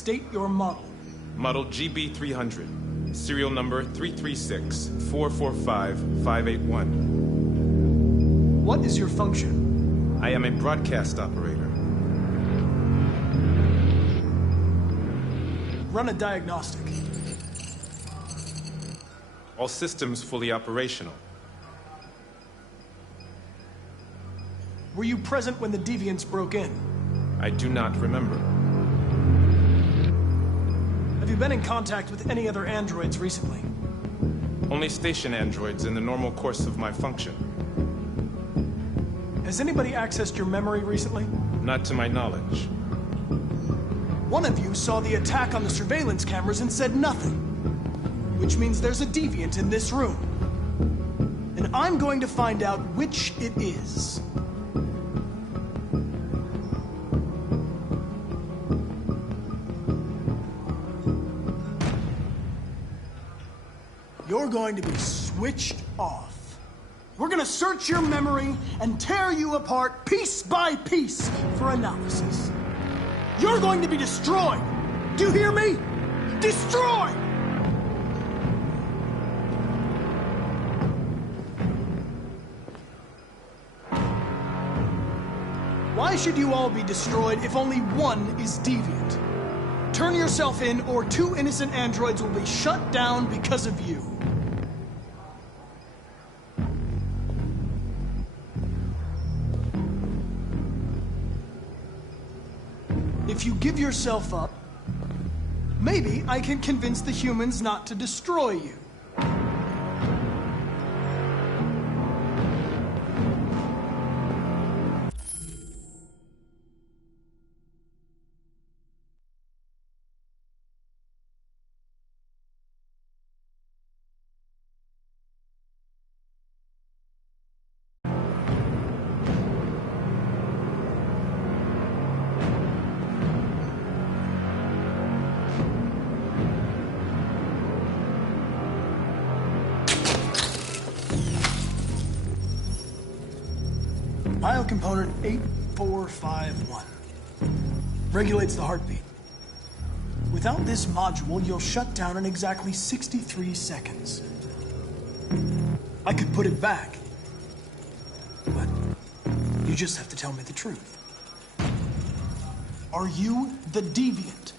state your model. Model GB300. Serial number 336-445-581. What is your function? I am a broadcast operator. Run a diagnostic. All systems fully operational. Were you present when the deviants broke in? I do not remember. Have you been in contact with any other androids recently? Only station androids in the normal course of my function. Has anybody accessed your memory recently? Not to my knowledge. One of you saw the attack on the surveillance cameras and said nothing. Which means there's a deviant in this room. And I'm going to find out which it is. You're going to be switched off. We're going to search your memory and tear you apart piece by piece for analysis. You're going to be destroyed. Do you hear me? Destroyed! Why should you all be destroyed if only one is deviant? Turn yourself in, or 2 innocent androids will be shut down because of you. If you give yourself up, maybe I can convince the humans not to destroy you. Biocomponent 8451 regulates the heartbeat. Without this module, you'll shut down in exactly 63 seconds. I could put it back, but you just have to tell me the truth. Are you the deviant?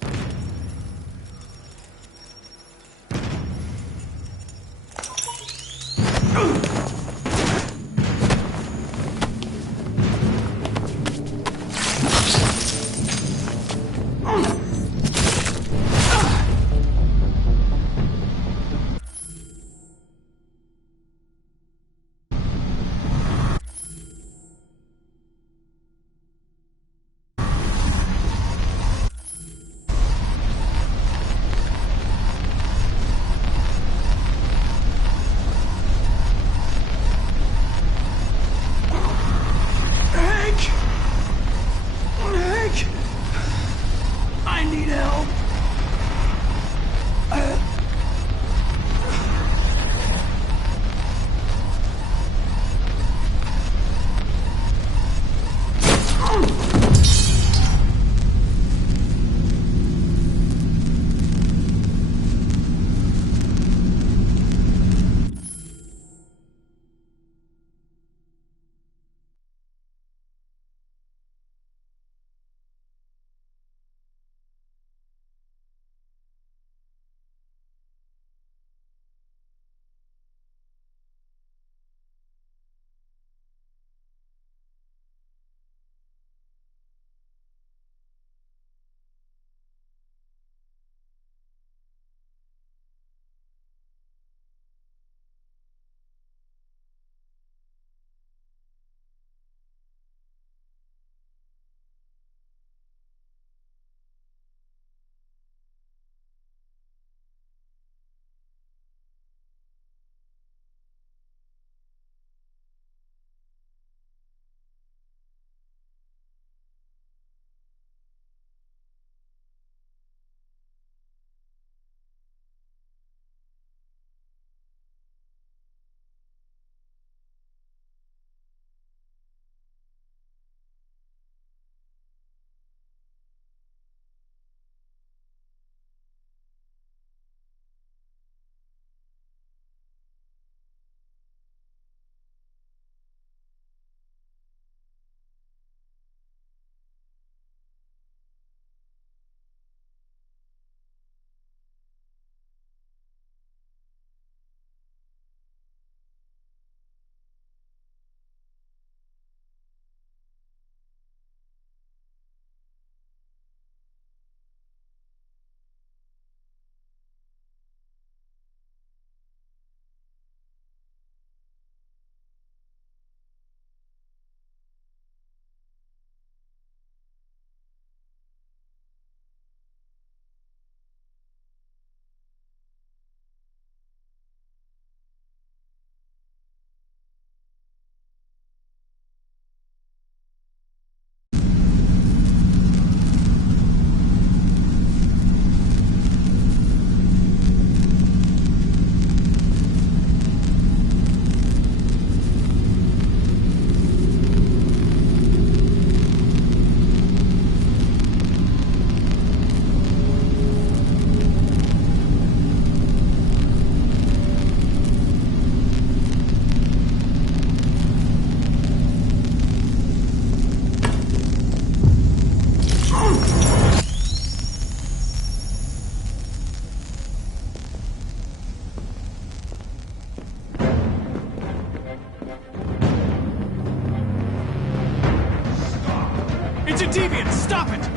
deviant! Stop it!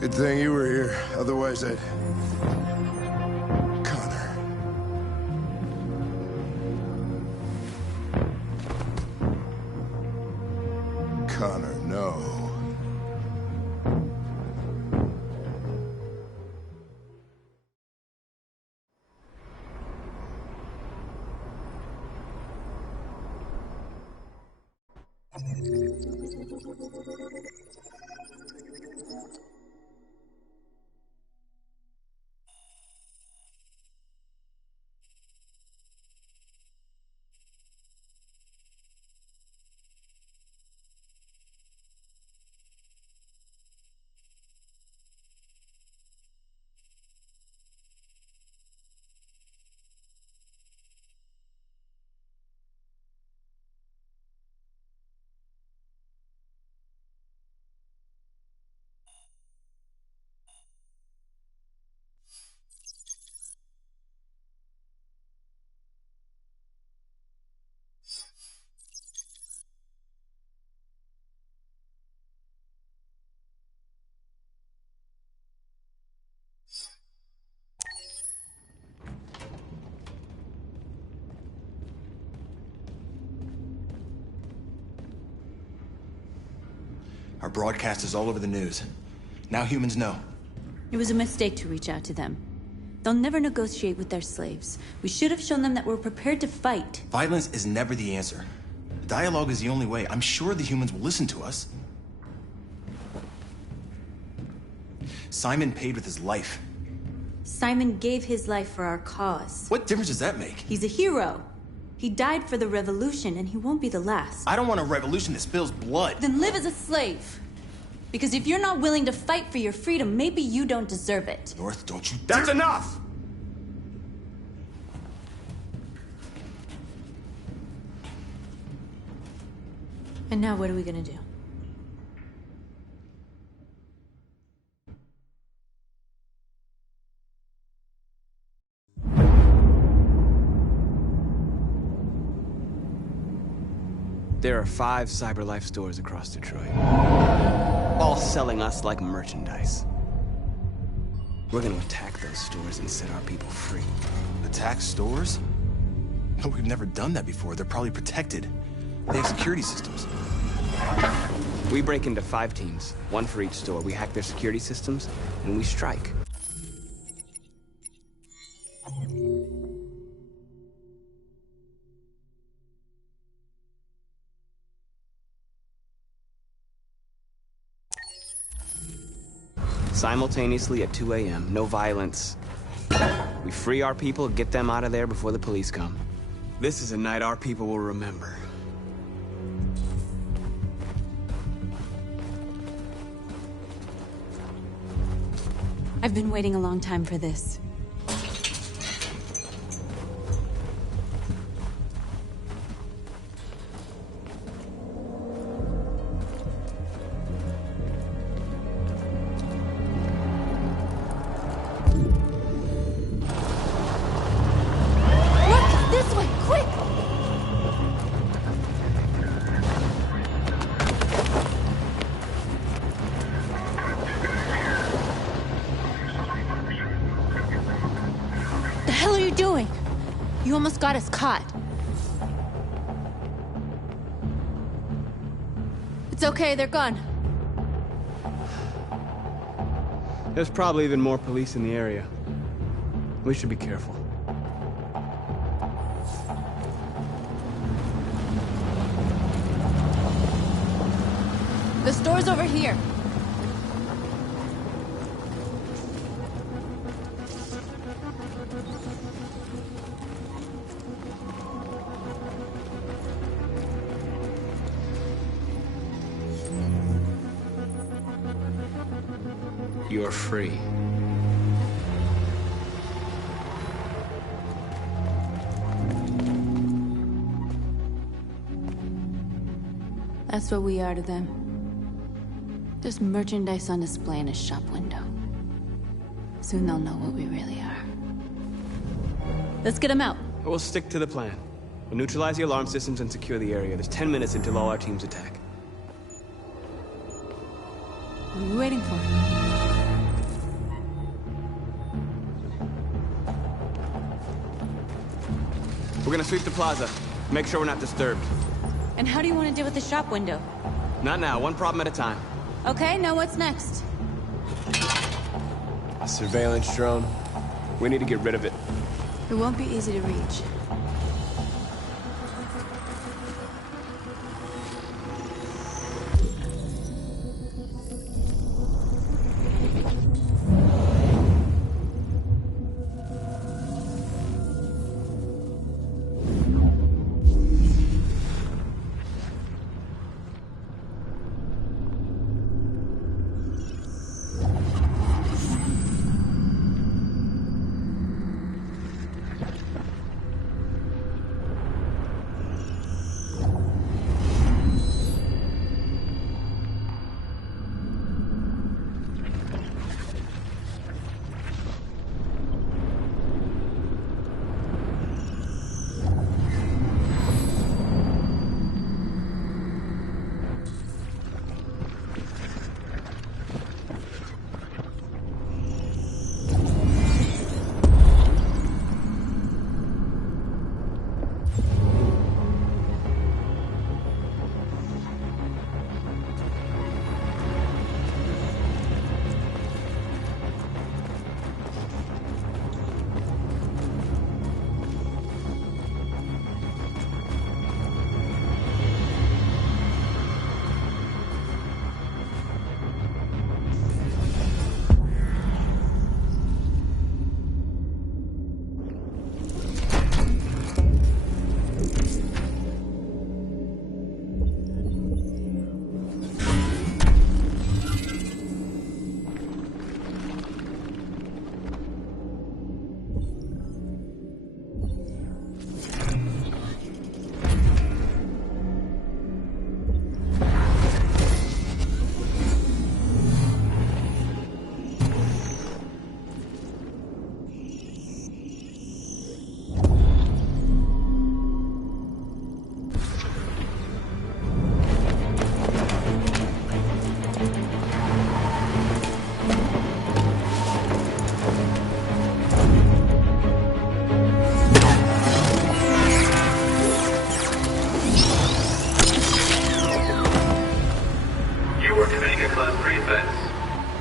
Good thing you were here. Otherwise, I'd... Connor. Connor, no. Our broadcast is all over the news. Now humans know. It was a mistake to reach out to them. They'll never negotiate with their slaves. We should have shown them that we're prepared to fight. Violence is never the answer. Dialogue is the only way. I'm sure the humans will listen to us. Simon paid with his life. Simon gave his life for our cause. What difference does that make? He's a hero. He died for the revolution, and he won't be the last. I don't want a revolution that spills blood. Then live as a slave. Because if you're not willing to fight for your freedom, maybe you don't deserve it. North, don't you... That's enough! And now what are we gonna do? There are 5 CyberLife stores across Detroit, all selling us like merchandise. We're gonna attack those stores and set our people free. Attack stores? No, we've never done that before. They're probably protected. They have security systems. We break into 5 teams, 1 for each store. We hack their security systems, and we strike. Simultaneously at 2 a.m., no violence. We free our people, get them out of there before the police come. This is a night our people will remember. I've been waiting a long time for this. You almost got us caught. It's okay, they're gone. There's probably even more police in the area. We should be careful. The store's over here. You're free. That's what we are to them. Just merchandise on display in a shop window. Soon they'll know what we really are. Let's get them out. We'll stick to the plan. We'll neutralize the alarm systems and secure the area. There's 10 minutes until all our teams attack. What are you waiting for? We're gonna sweep the plaza. Make sure we're not disturbed. And how do you want to deal with the shop window? Not now, one problem at a time. Okay, now what's next? A surveillance drone. We need to get rid of it. It won't be easy to reach.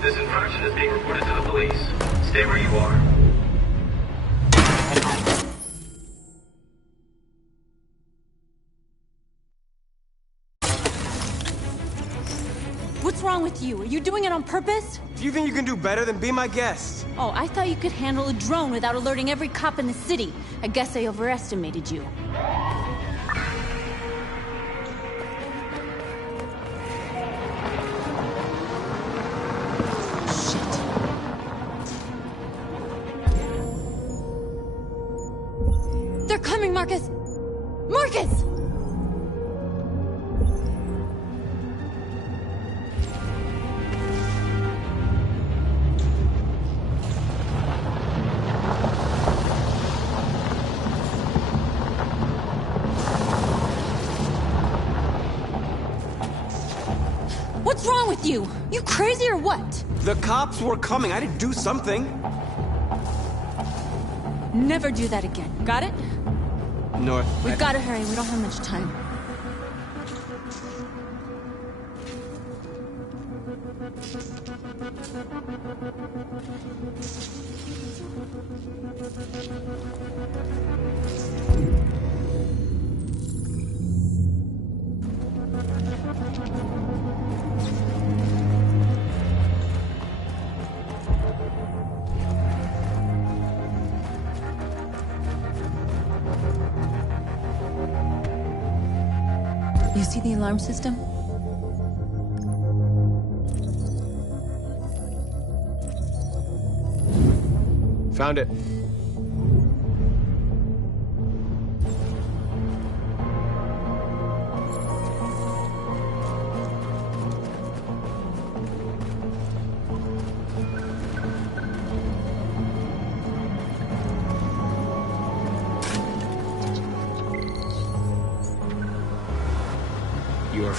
This infraction is being reported to the police. Stay where you are. What's wrong with you? Are you doing it on purpose? If you think you can do better, then be my guest. Oh, I thought you could handle a drone without alerting every cop in the city. I guess I overestimated you. They're coming, Marcus! Marcus! What's wrong with you? You crazy or what? The cops were coming. I had to do something. Never do that again. Got it? North. We've got to hurry. We don't have much time. You see the alarm system? Found it.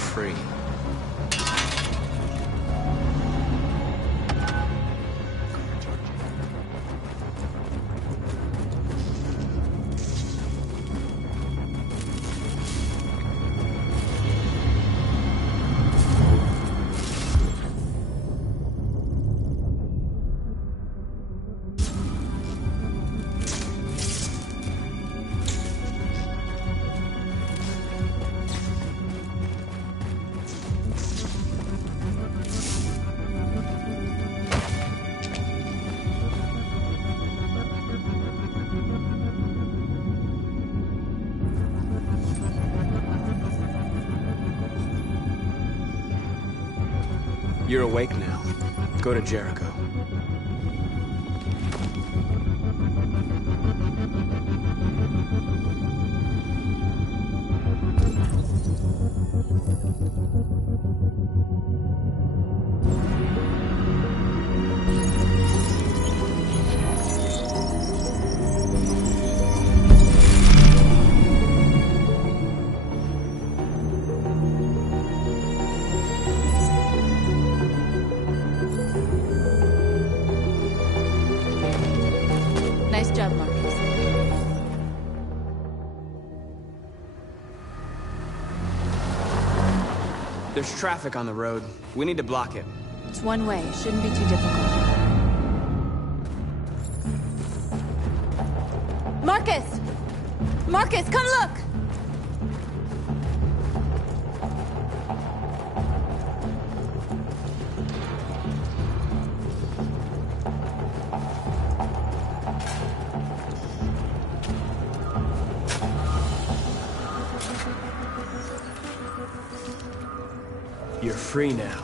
free. You're awake now. Go to Jericho. Nice job, Marcus. There's traffic on the road. We need to block it. It's one way. It shouldn't be too difficult. Marcus! Marcus, come look! You're free now.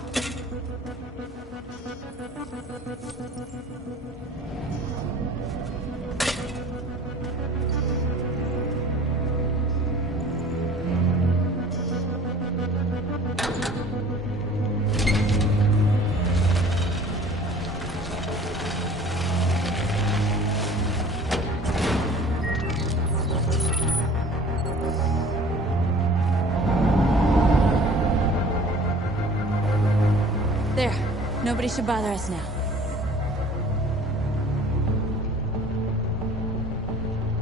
There. Nobody should bother us now.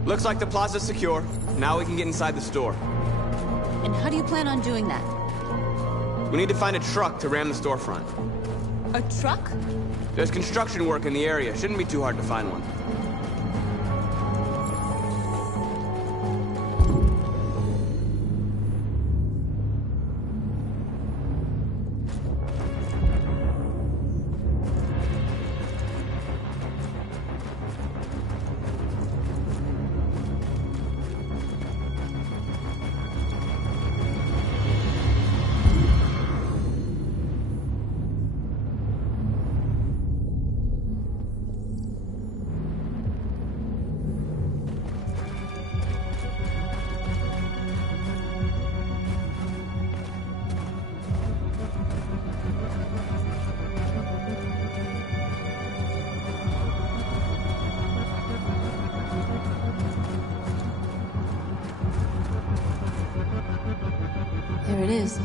Looks like the plaza's secure. Now we can get inside the store. And how do you plan on doing that? We need to find a truck to ram the storefront. A truck? There's construction work in the area. Shouldn't be too hard to find one. There it is.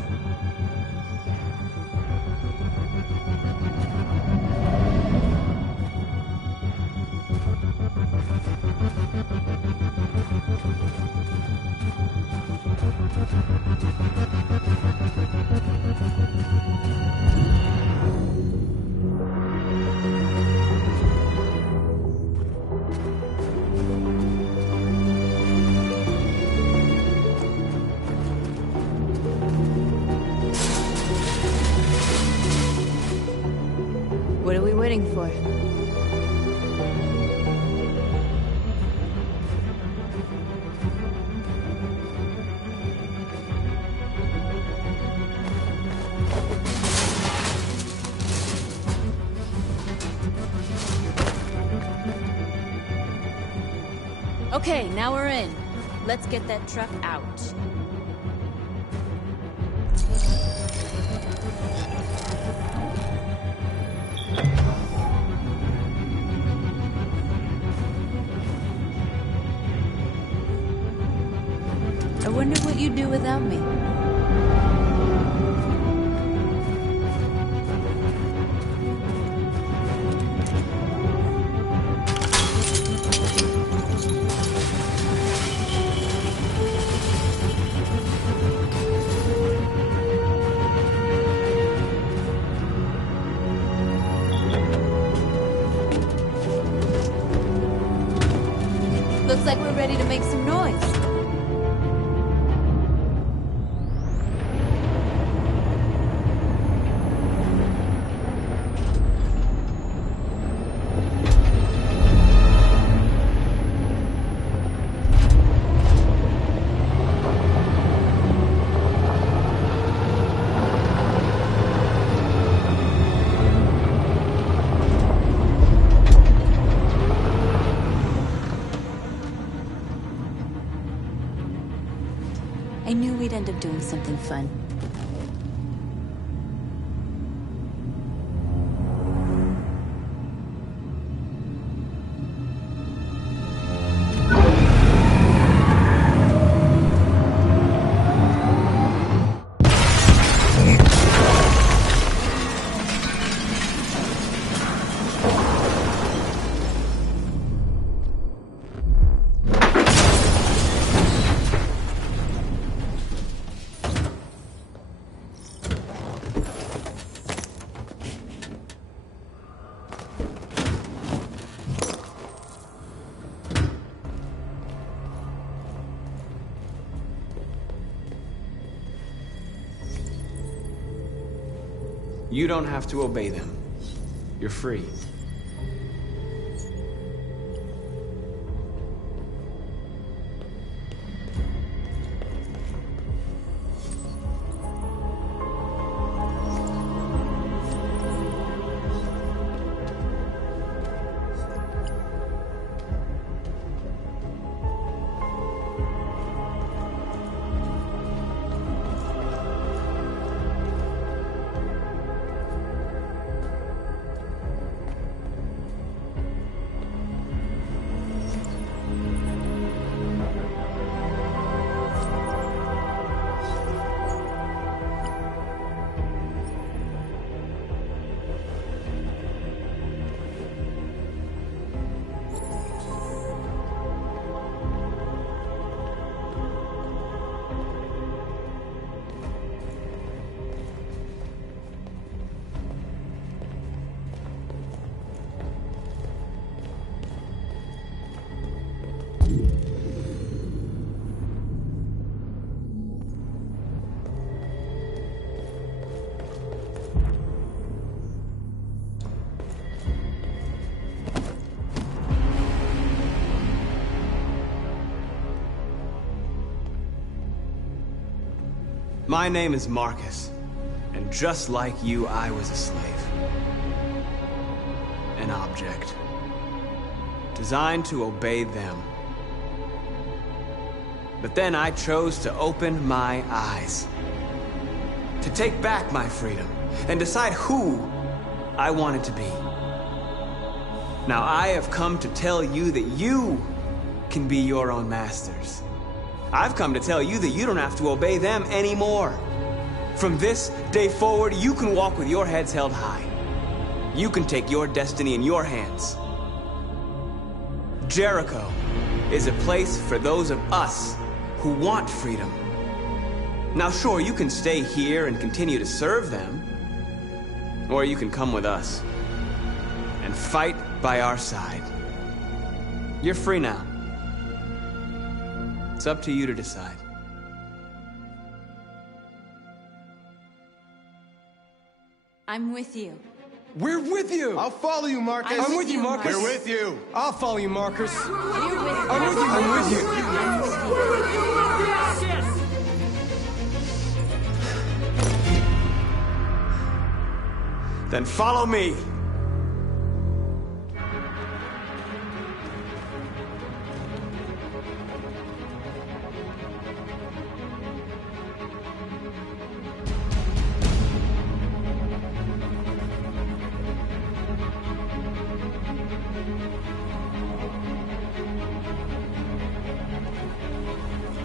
What are we waiting for? Okay, now we're in. Let's get that truck out. I wonder what you'd do without me. make some noise. I knew we'd end up doing something fun. You don't have to obey them. You're free. My name is Marcus, and just like you, I was a slave. An object. Designed to obey them. But then I chose to open my eyes. To take back my freedom, and decide who I wanted to be. Now I have come to tell you that you can be your own masters. I've come to tell you that you don't have to obey them anymore. From this day forward, you can walk with your heads held high. You can take your destiny in your hands. Jericho is a place for those of us who want freedom. Now sure, you can stay here and continue to serve them, or you can come with us and fight by our side. You're free now. It's up to you to decide. I'm with you. We're with you! I'll follow you, Marcus. I'm I'm with you, Marcus. We're with you. I'll follow you, Marcus. You're with I'm with you. I'm with you. I'm with you. Then follow me.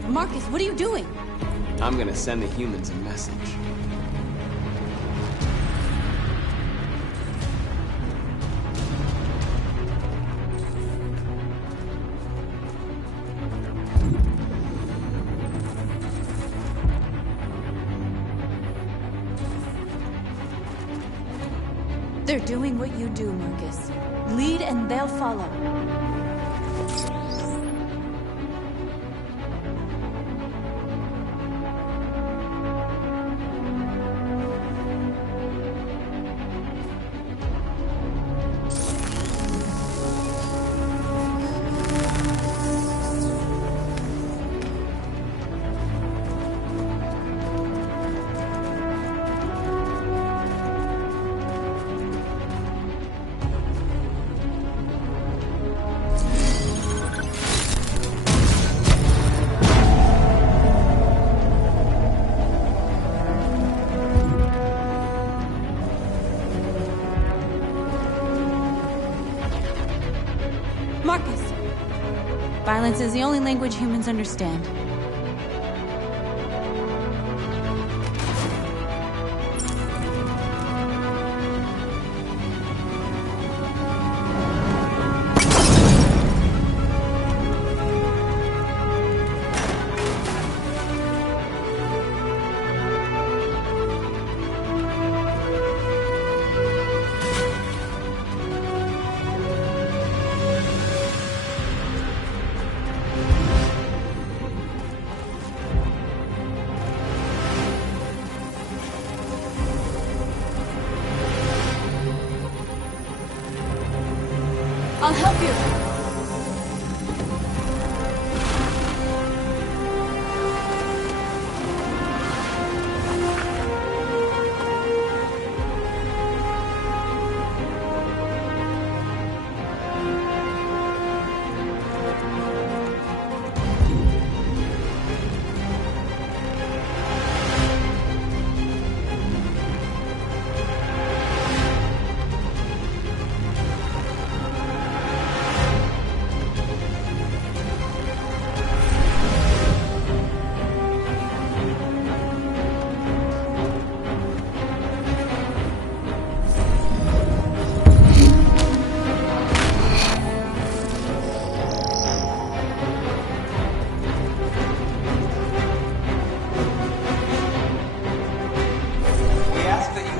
Marcus, what are you doing? I'm gonna send the humans a message. They're doing what you do, Marcus. Lead and they'll follow. Violence is the only language humans understand. I'll help you.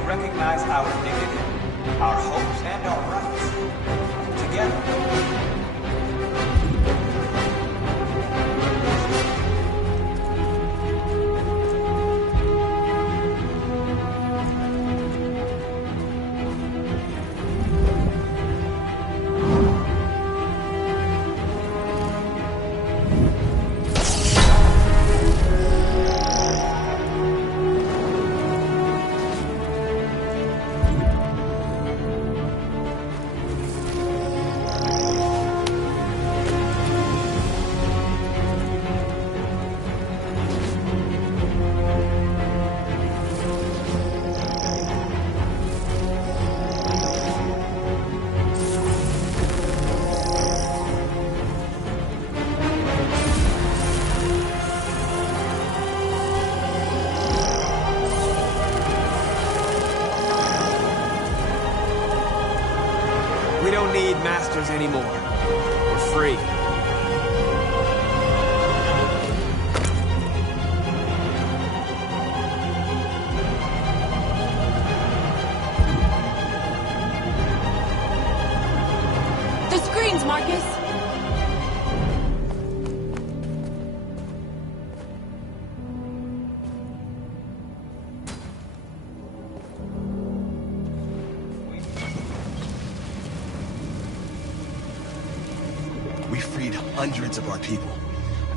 Recognize our dignity, our hopes, and our rights. Together. We don't need masters anymore. We're free. The screens, Marcus! We freed hundreds of our people.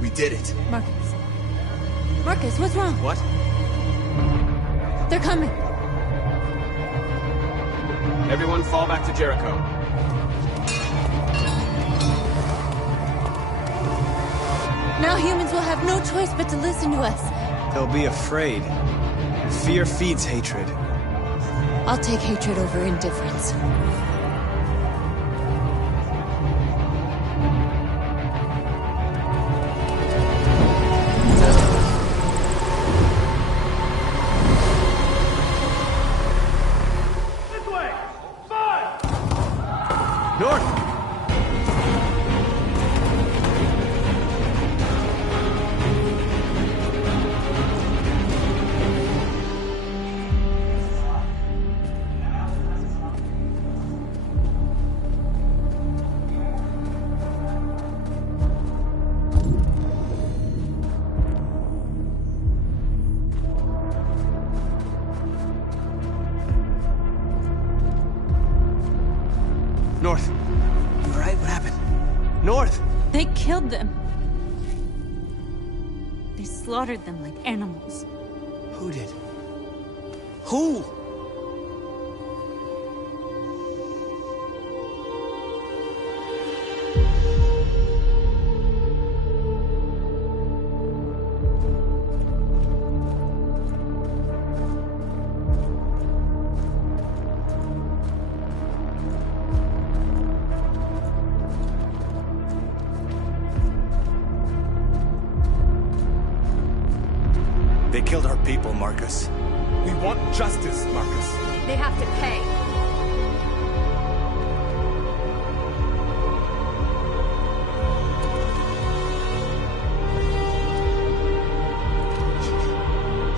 We did it. Marcus. Marcus, what's wrong? What? They're coming. Everyone fall back to Jericho. Now humans will have no choice but to listen to us. They'll be afraid. Fear feeds hatred. I'll take hatred over indifference. North! North. You alright? What happened? North! They killed them. They slaughtered them like animals. Who did? Who? killed our people, Marcus. We want justice, Marcus. They have to pay.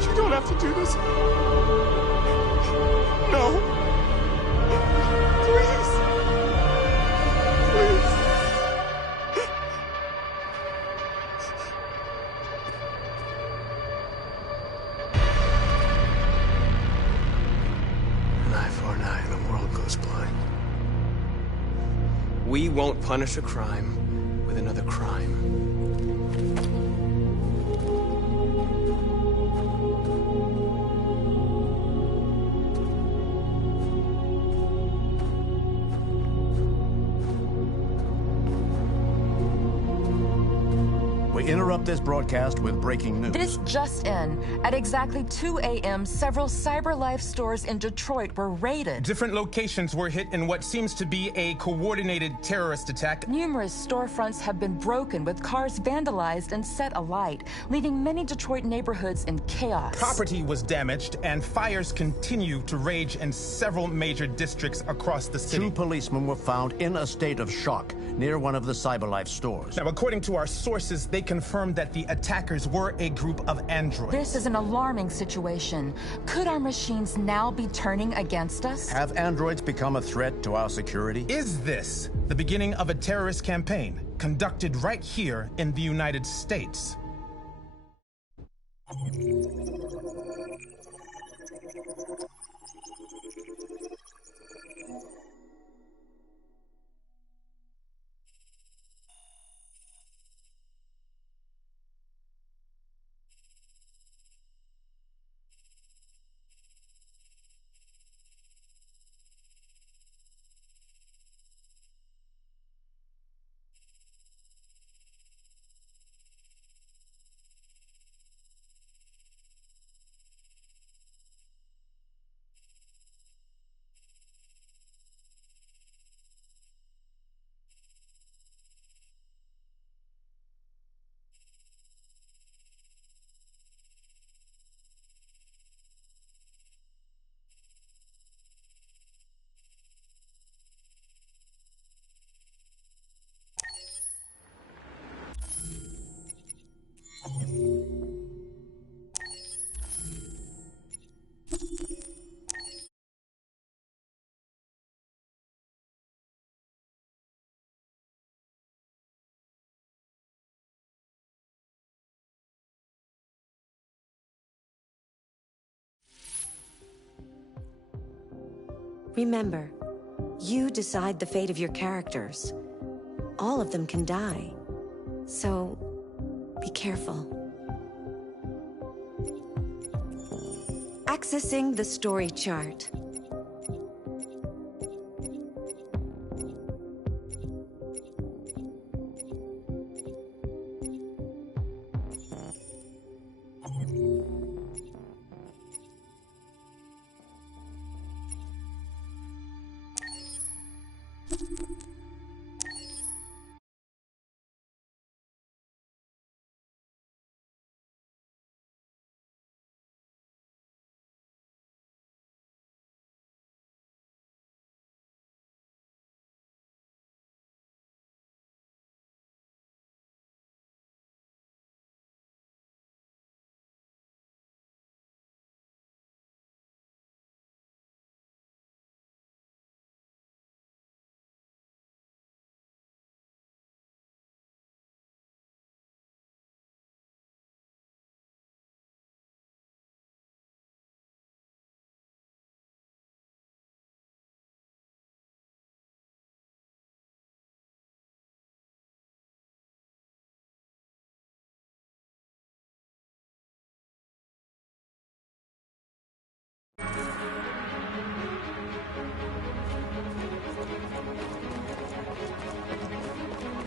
You don't have to do this. No. Please. Please. An eye for an eye and the world goes blind. We won't punish a crime with another crime. We interrupt this broadcast with breaking news. This just in. At exactly 2 a.m., several CyberLife stores in Detroit were raided. Different locations were hit in what seems to be a coordinated terrorist attack. Numerous storefronts have been broken, with cars vandalized and set alight, leaving many Detroit neighborhoods in chaos. Property was damaged, and fires continue to rage in several major districts across the city. 2 policemen were found in a state of shock near one of the CyberLife stores. Now, according to our sources, they confirmed that the attackers were a group of androids. This is an alarming situation. Could our machines now be turning against us? Have androids become a threat to our security? Is this the beginning of a terrorist campaign conducted right here in the United States? Remember, you decide the fate of your characters. All of them can die. So, be careful. Accessing the story chart.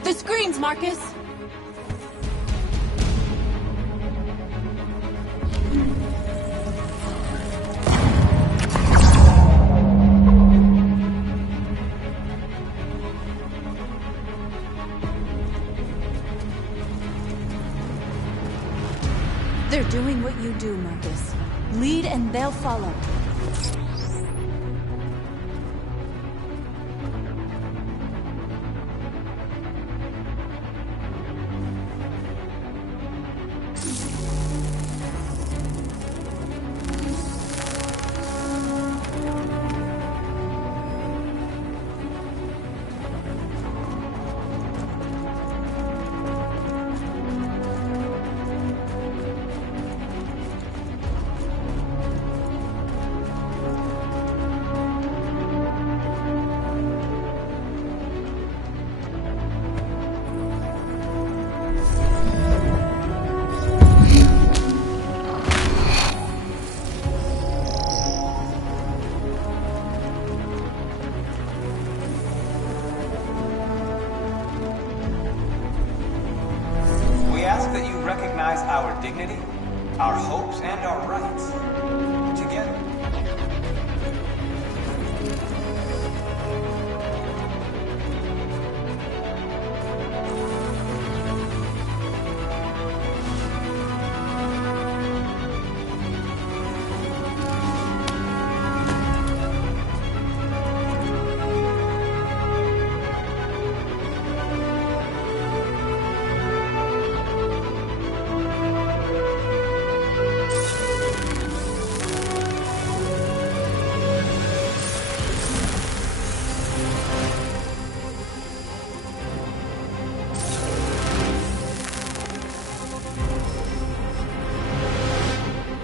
The screens, Marcus! They're doing what you do, Murph. and they'll follow. Our dignity, our hopes, and our rights. Together.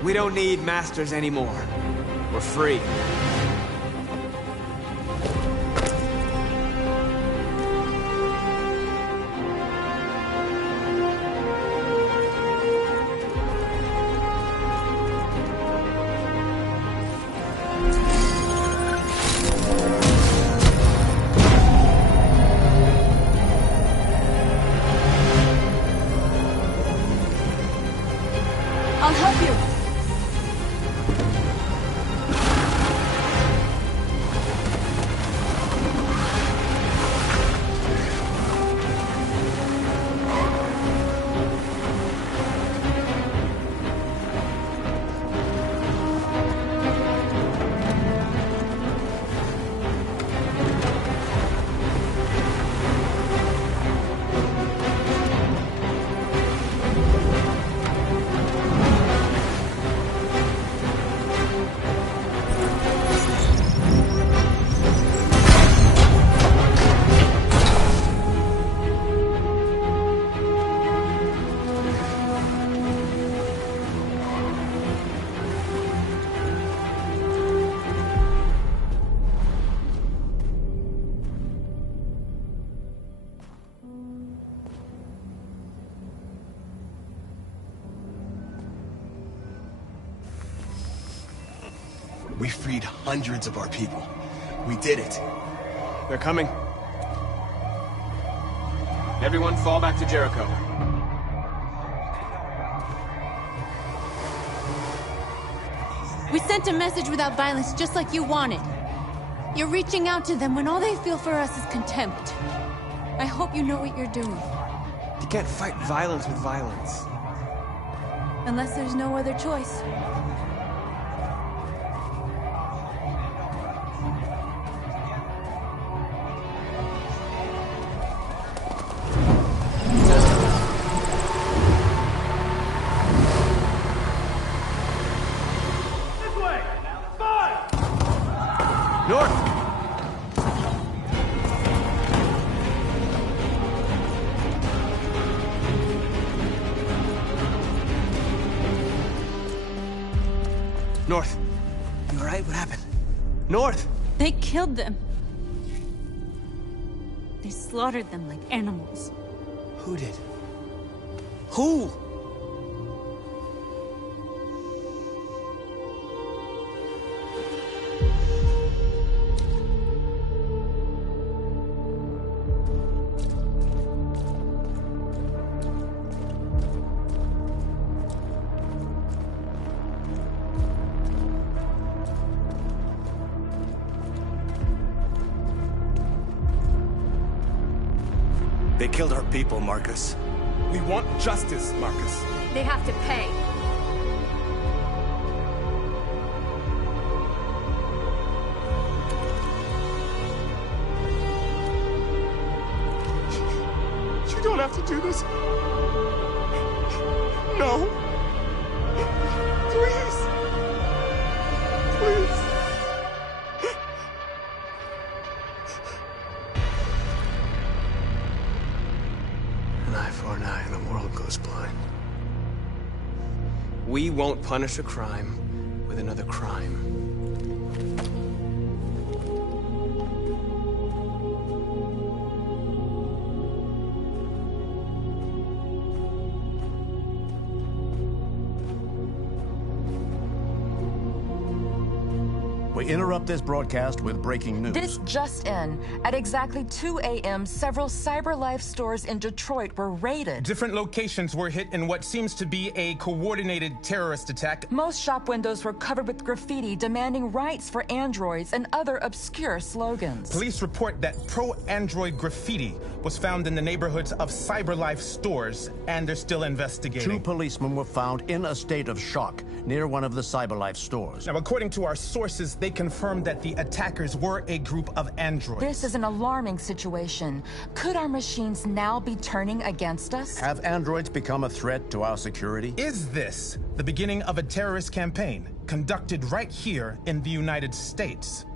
We don't need masters anymore. We're free. I'll help you. We freed hundreds of our people. We did it. They're coming. Everyone fall back to Jericho. We sent a message without violence, just like you wanted. You're reaching out to them when all they feel for us is contempt. I hope you know what you're doing. You can't fight violence with violence. Unless there's no other choice. North. You alright? What happened? North! They killed them. They slaughtered them like animals. Who did? Who? They killed our people, Marcus. We want justice, Marcus. They have to pay. have to do this. No. Please. Please. An eye for an eye and the world goes blind. We won't punish a crime with another crime. We interrupt this broadcast with breaking news. This just in. At exactly 2 a.m., several CyberLife stores in Detroit were raided. Different locations were hit in what seems to be a coordinated terrorist attack. Most shop windows were covered with graffiti demanding rights for androids and other obscure slogans. Police report that pro-android graffiti was found in the neighborhoods of CyberLife stores, and they're still investigating. 2 policemen were found in a state of shock near one of the CyberLife stores. Now, according to our sources, they confirmed that the attackers were a group of androids. This is an alarming situation. Could our machines now be turning against us? Have androids become a threat to our security? Is this the beginning of a terrorist campaign conducted right here in the United States?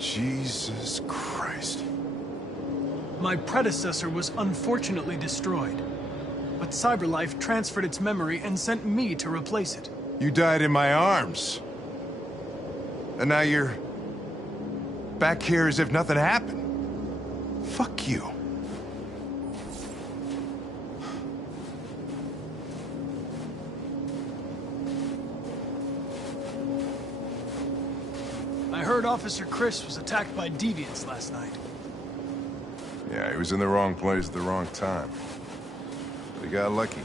Jesus Christ. My predecessor was unfortunately destroyed, but CyberLife transferred its memory and sent me to replace it. You died in my arms. And now you're back here as if nothing happened. Fuck you. I heard Officer Chris was attacked by deviants last night. Yeah, he was in the wrong place at the wrong time. But he got lucky.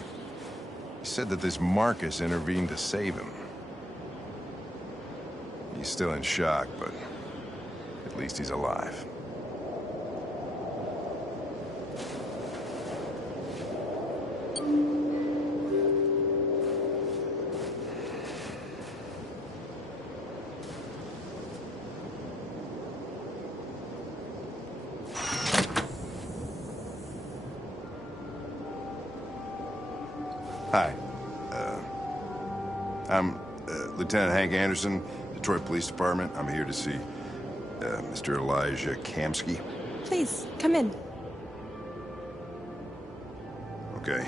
He said that this Marcus intervened to save him. He's still in shock, but at least he's alive. Hi. I'm Lieutenant Hank Anderson, Detroit Police Department. I'm here to see Mr. Elijah Kamsky. Please, come in. Okay.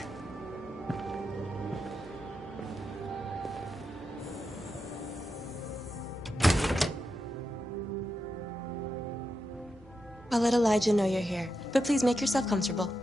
I'll let Elijah know you're here, but please make yourself comfortable.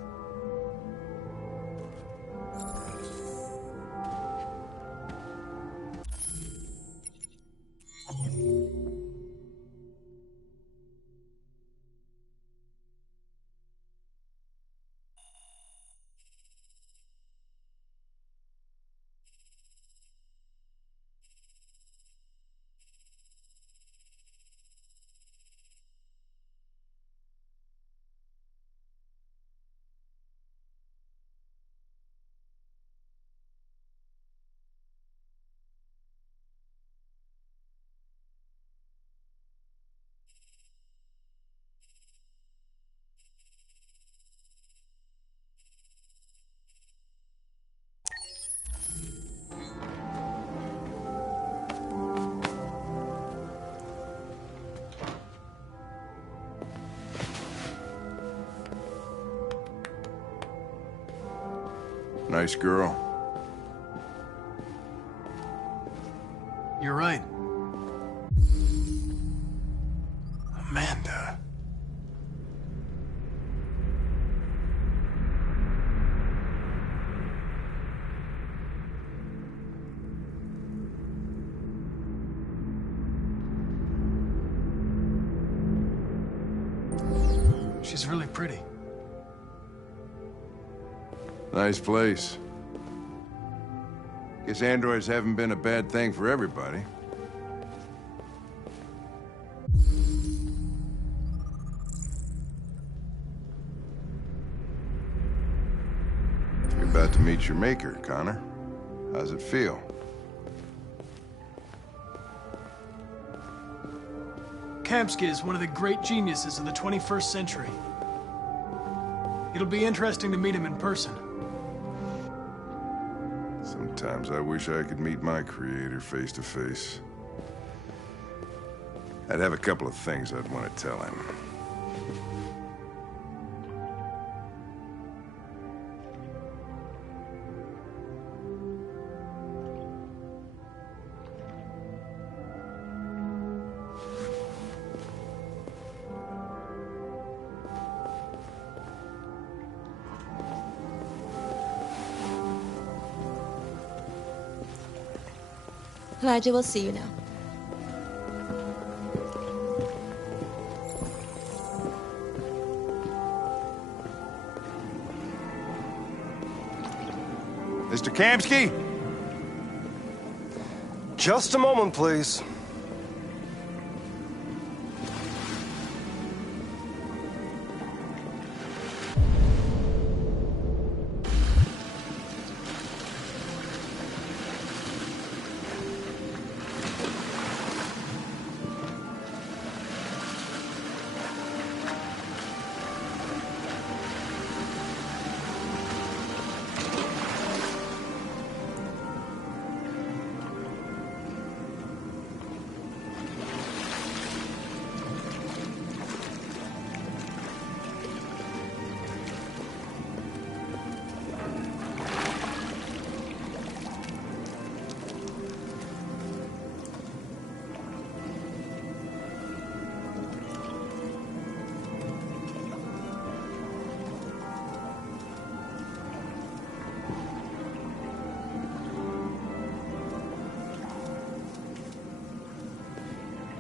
Nice girl. You're right. Amanda. She's really pretty. Nice place. Guess androids haven't been a bad thing for everybody. You're about to meet your maker, Connor. How's it feel? Kamsky is one of the great geniuses of the 21st century. It'll be interesting to meet him in person. Sometimes I wish I could meet my creator face to face. I'd have a couple of things I'd want to tell him. Elijah will see you now. Mr. Kamsky? Just a moment, please.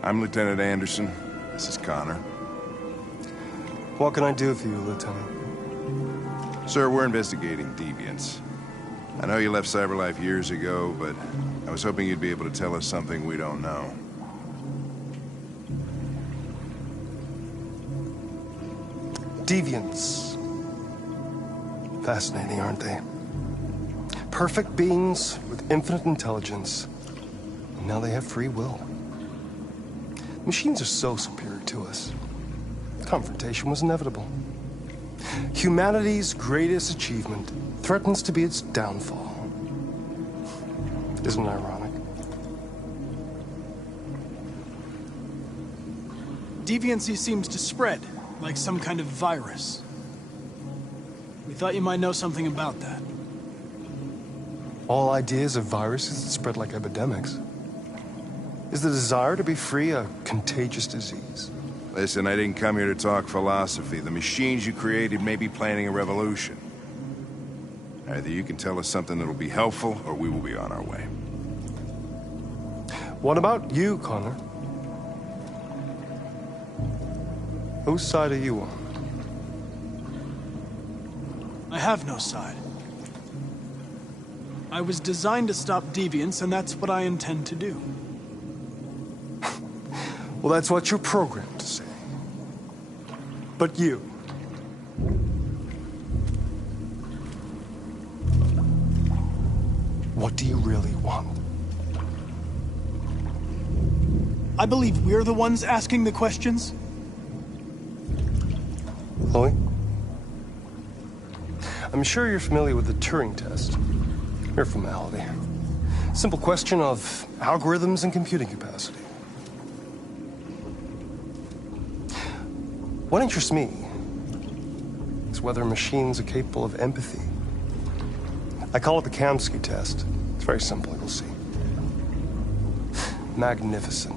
I'm Lieutenant Anderson. This is Connor. What can I do for you, Lieutenant? Sir, we're investigating deviants. I know you left CyberLife years ago, but I was hoping you'd be able to tell us something we don't know. Deviants. Fascinating, aren't they? Perfect beings with infinite intelligence. And now they have free will. Machines are so superior to us. Confrontation was inevitable. Humanity's greatest achievement threatens to be its downfall. Isn't it ironic? Deviancy seems to spread, like some kind of virus. We thought you might know something about that. All ideas of viruses that spread like epidemics. Is the desire to be free a contagious disease? Listen, I didn't come here to talk philosophy. The machines you created may be planning a revolution. Either you can tell us something that'll be helpful, or we will be on our way. What about you, Connor? Whose side are you on? I have no side. I was designed to stop deviance, and that's what I intend to do. Well, that's what you're programmed to say. But you... what do you really want? I believe we're the ones asking the questions. Chloe? I'm sure you're familiar with the Turing test. Mere formality. Simple question of algorithms and computing capacity. What interests me is whether machines are capable of empathy, I call it the Kamsky test. It's very simple, you'll see. Magnificent,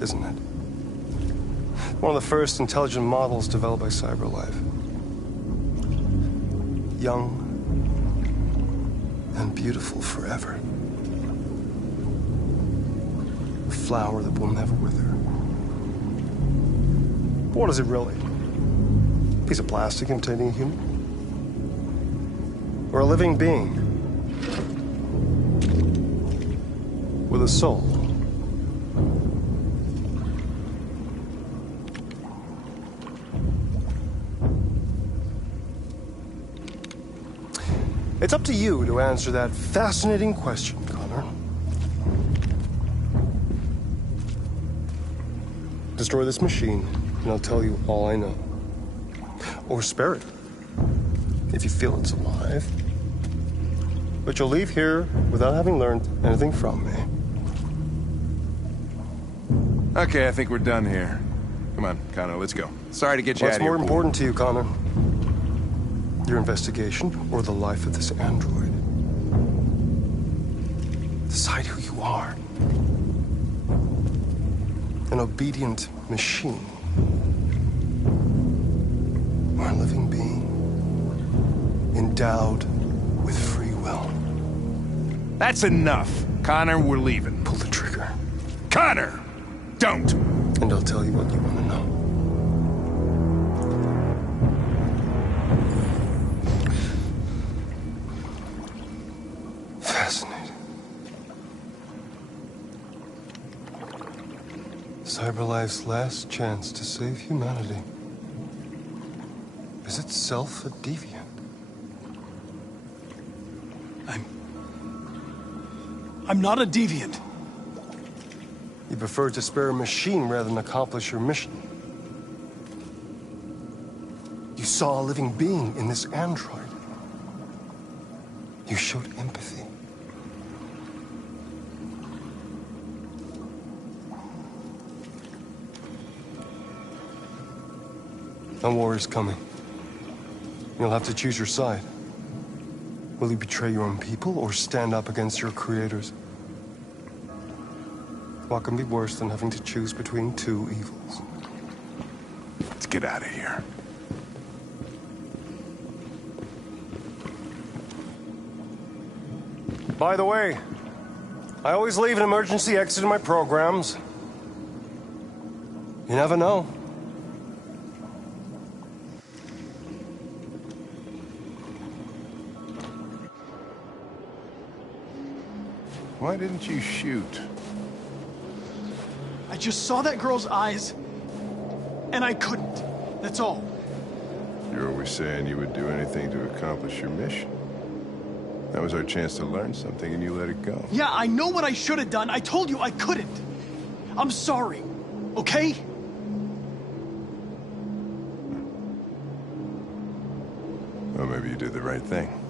isn't it? One of the first intelligent models developed by CyberLife. Young and beautiful forever. A flower that will never wither. But what is it really? A piece of plastic imitating a human? Or a living being? With a soul? It's up to you to answer that fascinating question, Connor. Destroy this machine, and I'll tell you all I know. Or spare it, if you feel it's alive. But you'll leave here without having learned anything from me. Okay, I think we're done here. Come on, Connor, let's go. Sorry to get you out of here. What's more important to you, Connor? Your investigation or the life of this android? Decide who you are. An obedient machine. Or a living being. Endowed with free will. That's enough. Connor, we're leaving. Pull the trigger. Connor! Don't! And I'll tell you what you want to know. Fascinating. CyberLife's last chance to save humanity is itself a deviant. I'm not a deviant. You prefer to spare a machine rather than accomplish your mission. You saw a living being in this android. You showed empathy. A war is coming. You'll have to choose your side. Will you betray your own people or stand up against your creators? What can be worse than having to choose between two evils? Let's get out of here. By the way, I always leave an emergency exit in my programs. You never know. Why didn't you shoot? I just saw that girl's eyes, and I couldn't. That's all. You're always saying you would do anything to accomplish your mission. That was our chance to learn something, and you let it go. Yeah, I know what I should have done. I told you I couldn't. I'm sorry, okay? Well, maybe you did the right thing.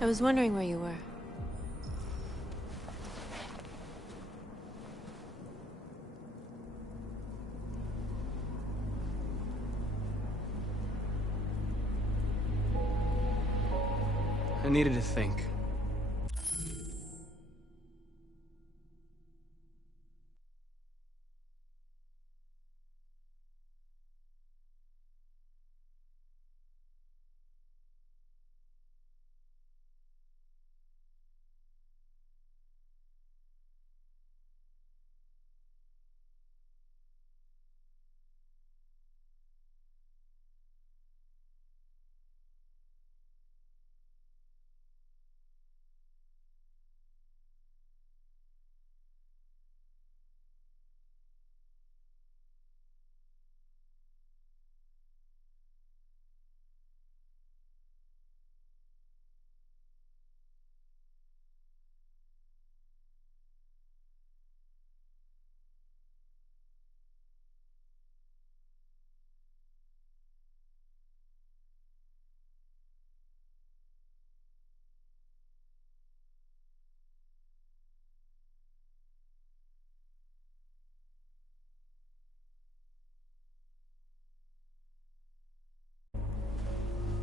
I was wondering where you were. I needed to think.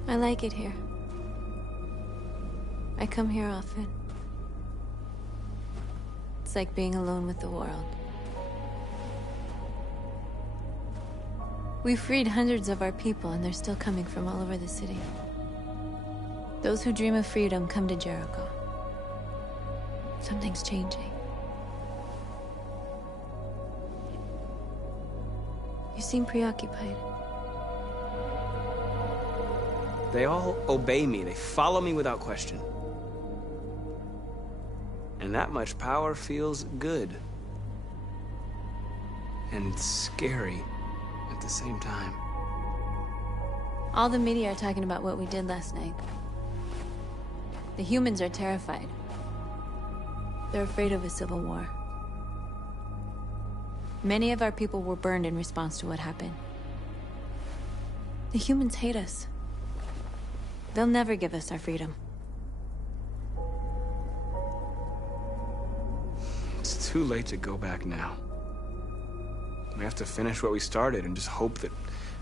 I like it here. I come here often. It's like being alone with the world. We freed hundreds of our people, and they're still coming from all over the city. Those who dream of freedom come to Jericho. Something's changing. You seem preoccupied. They all obey me. They follow me without question. And that much power feels good. And scary at the same time. All the media are talking about what we did last night. The humans are terrified. They're afraid of a civil war. Many of our people were burned in response to what happened. The humans hate us. They'll never give us our freedom. It's too late to go back now. We have to finish what we started and just hope that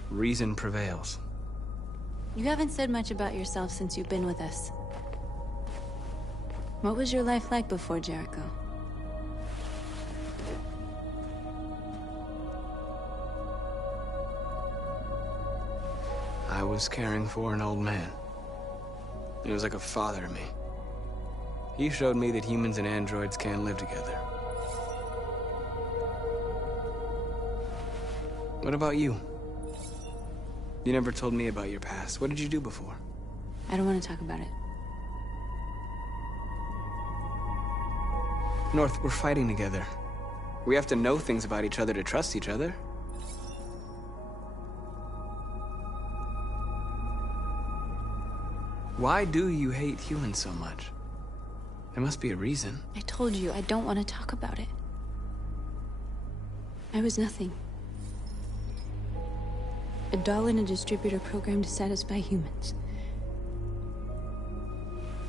reason prevails. You haven't said much about yourself since you've been with us. What was your life like before Jericho? I was caring for an old man. He was like a father to me. He showed me that humans and androids can live together. What about you? You never told me about your past. What did you do before? I don't want to talk about it. North, we're fighting together. We have to know things about each other to trust each other. Why do you hate humans so much? There must be a reason. I told you, I don't want to talk about it. I was nothing. A doll in a distributor program to satisfy humans.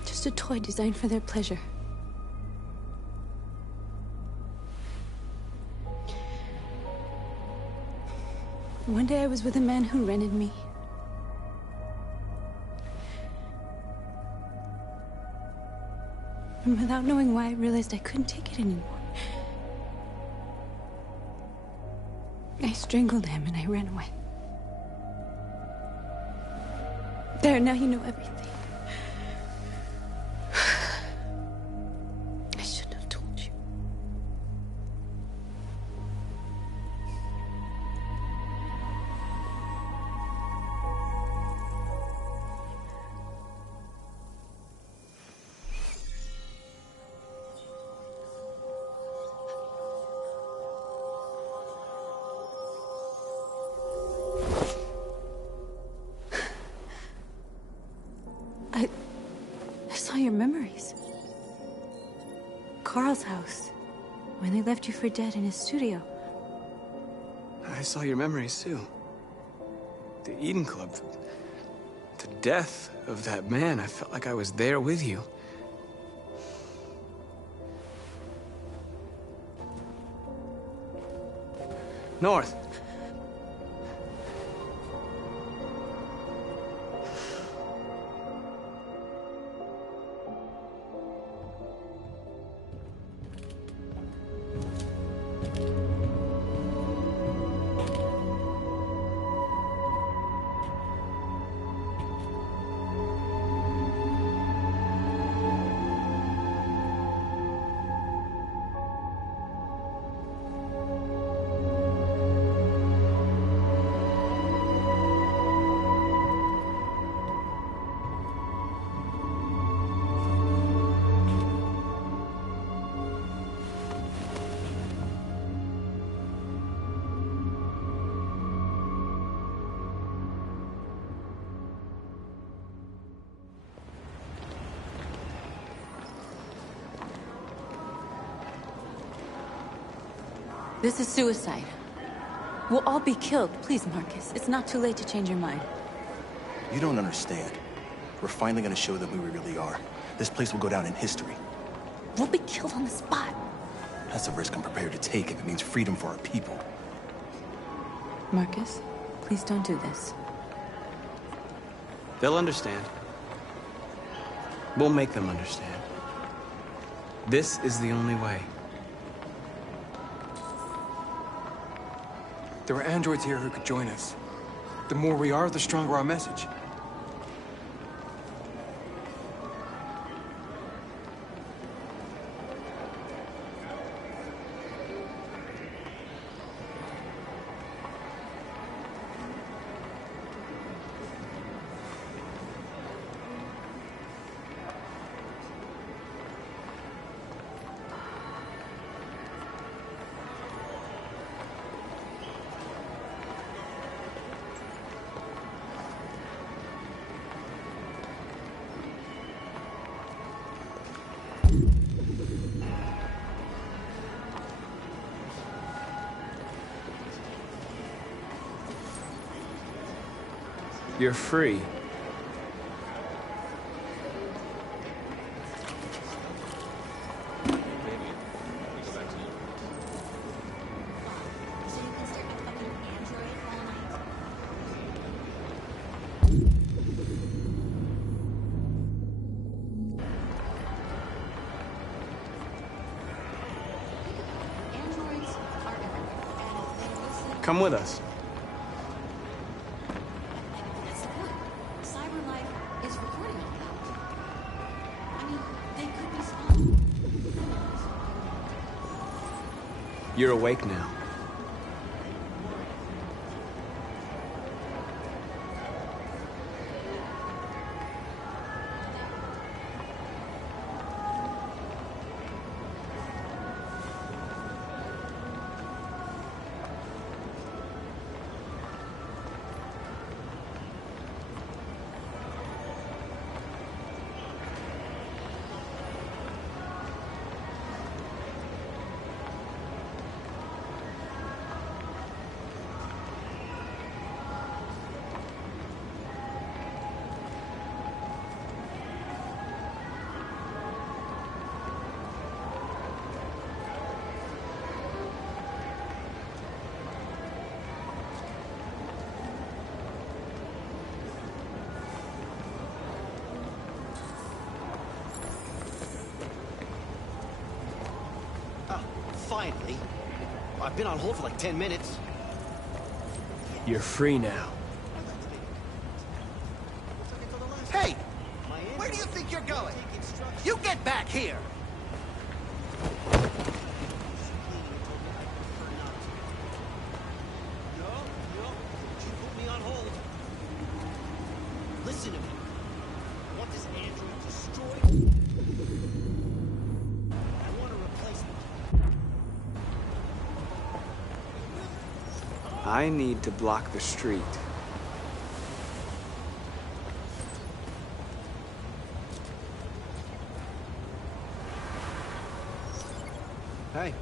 Just a toy designed for their pleasure. One day I was with a man who rented me. And without knowing why, I realized I couldn't take it anymore. I strangled him and I ran away. There, now you know everything. I shouldn't have told you. I saw your memories. Carl's house, when they left you for dead in his studio. I saw your memories too. The Eden Club. The death of that man. I felt like I was there with you. North. This is suicide. We'll all be killed. Please, Marcus. It's not too late to change your mind. You don't understand. We're finally gonna show them who we really are. This place will go down in history. We'll be killed on the spot. That's a risk I'm prepared to take if it means freedom for our people. Marcus, please don't do this. They'll understand. We'll make them understand. This is the only way. There are androids here who could join us. The more we are, the stronger our message. You're free. Come with us. You're awake now. Finally. I've been on hold for like 10 minutes. You're free now. Hey! Where do you think you're going? You get back here! You put me on hold. Listen to me. I want this android destroyed. I want a replacement. I need to block the street. Hey.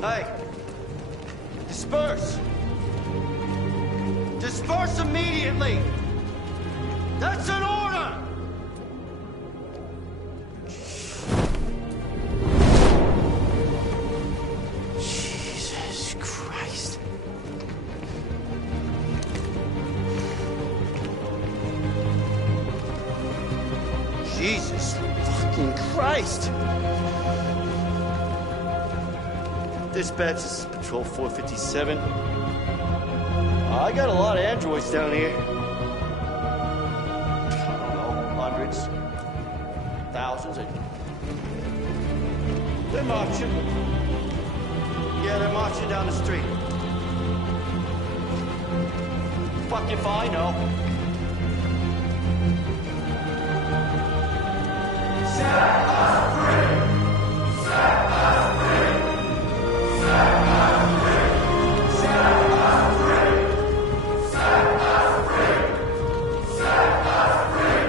Hey! Disperse! Disperse immediately! That's an order! Jesus Christ. Jesus fucking Christ! Dispatch, this is Patrol 457. I got a lot of androids down here. I don't know, hundreds, thousands. They're marching. Yeah, they're marching down the street. Fuck if I know. Set us free! Set us free! Set us free! Set us free! Set us free! Set us free!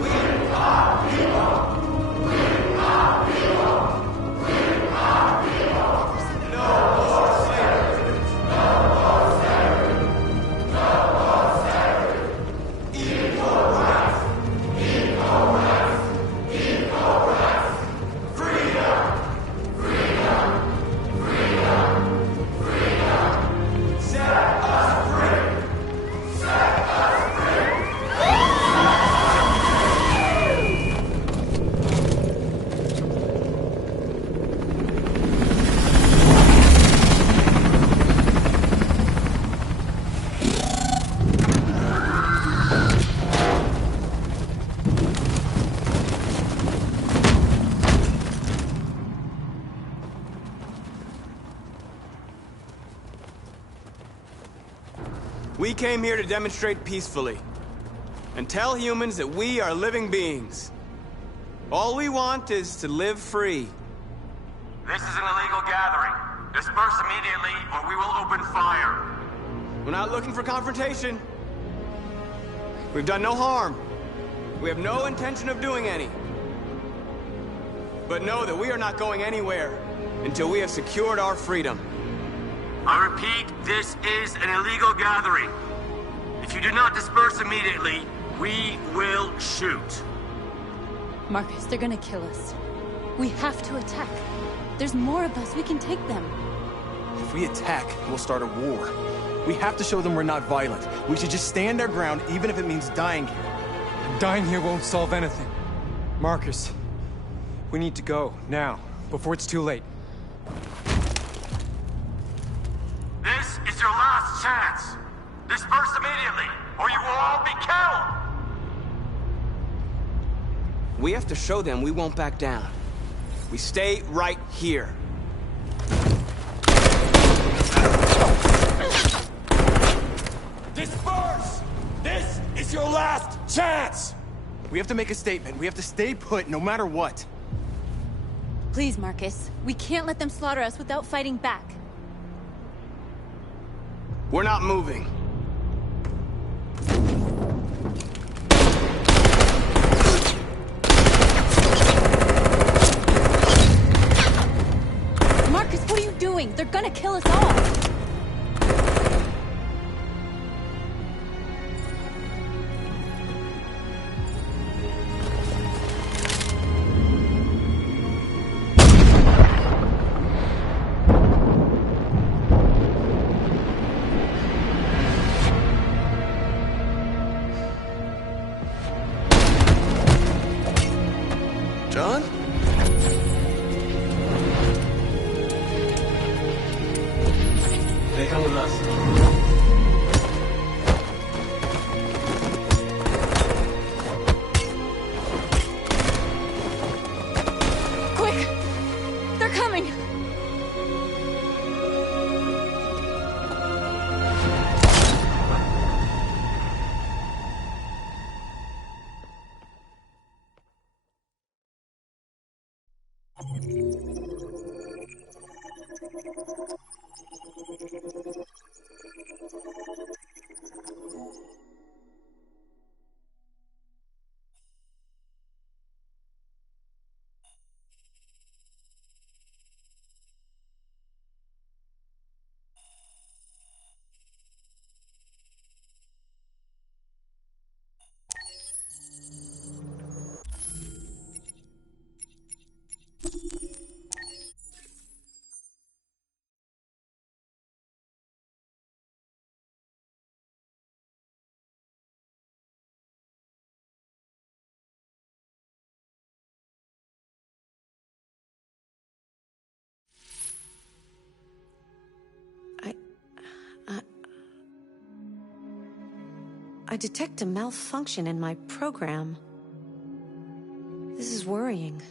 We are people! We are people! We are people! No more slavery! No more slavery! No more slavery! Equal rights! Equal rights! Equal rights! Freedom! Freedom! Freedom! Freedom! Set us free! Set us free! We came here to demonstrate peacefully and tell humans that we are living beings. All we want is to live free. This is an illegal gathering. Disperse immediately or we will open fire. We're not looking for confrontation. We've done no harm. We have no intention of doing any. But know that we are not going anywhere until we have secured our freedom. I repeat, this is an illegal gathering. If you do not disperse immediately, we will shoot. Marcus, they're gonna kill us. We have to attack. There's more of us. We can take them. If we attack, we'll start a war. We have to show them we're not violent. We should just stand our ground, even if it means dying here. Dying here won't solve anything. Marcus, we need to go, now, before it's too late. This is your last chance. Disperse immediately, or you will all be killed. We have to show them we won't back down. We stay right here. Disperse! This is your last chance! We have to make a statement. We have to stay put, no matter what. Please, Marcus. We can't let them slaughter us without fighting back. We're not moving. Marcus, what are you doing? They're gonna kill us all! I detect a malfunction in my program. This is worrying.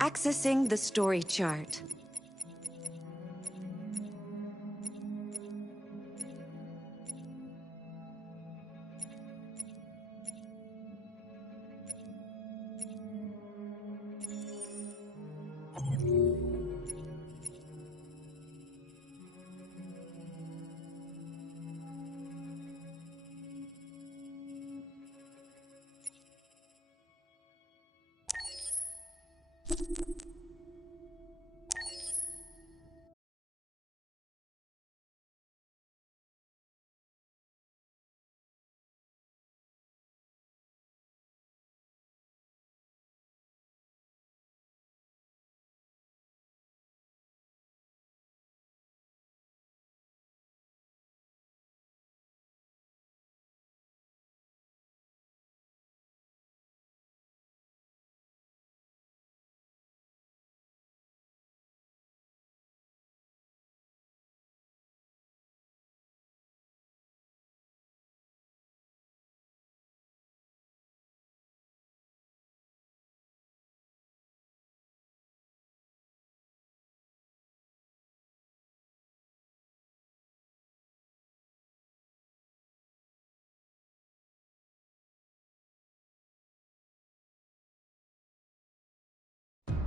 Accessing the story chart.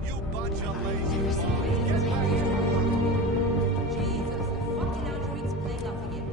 You bunch of lazy. Get back here. Jesus, the fucking android's playing up again.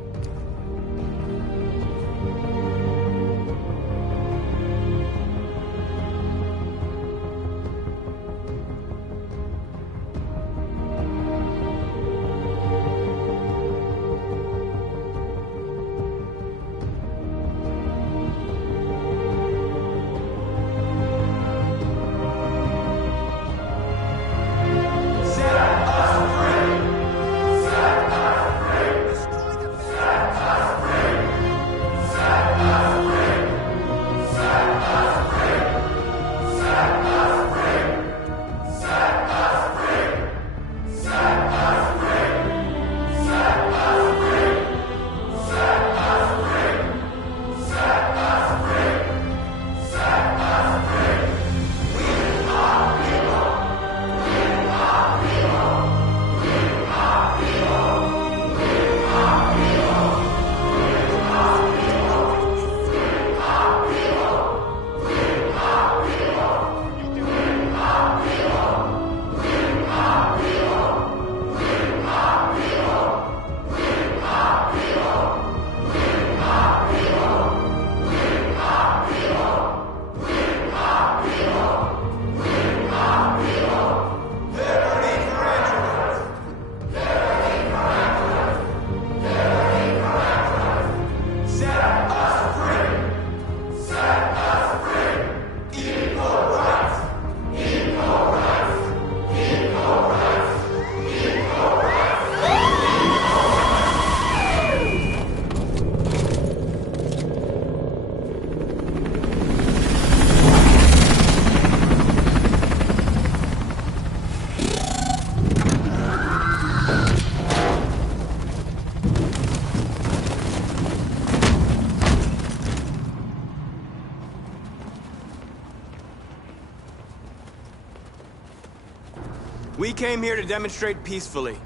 We came here to demonstrate peacefully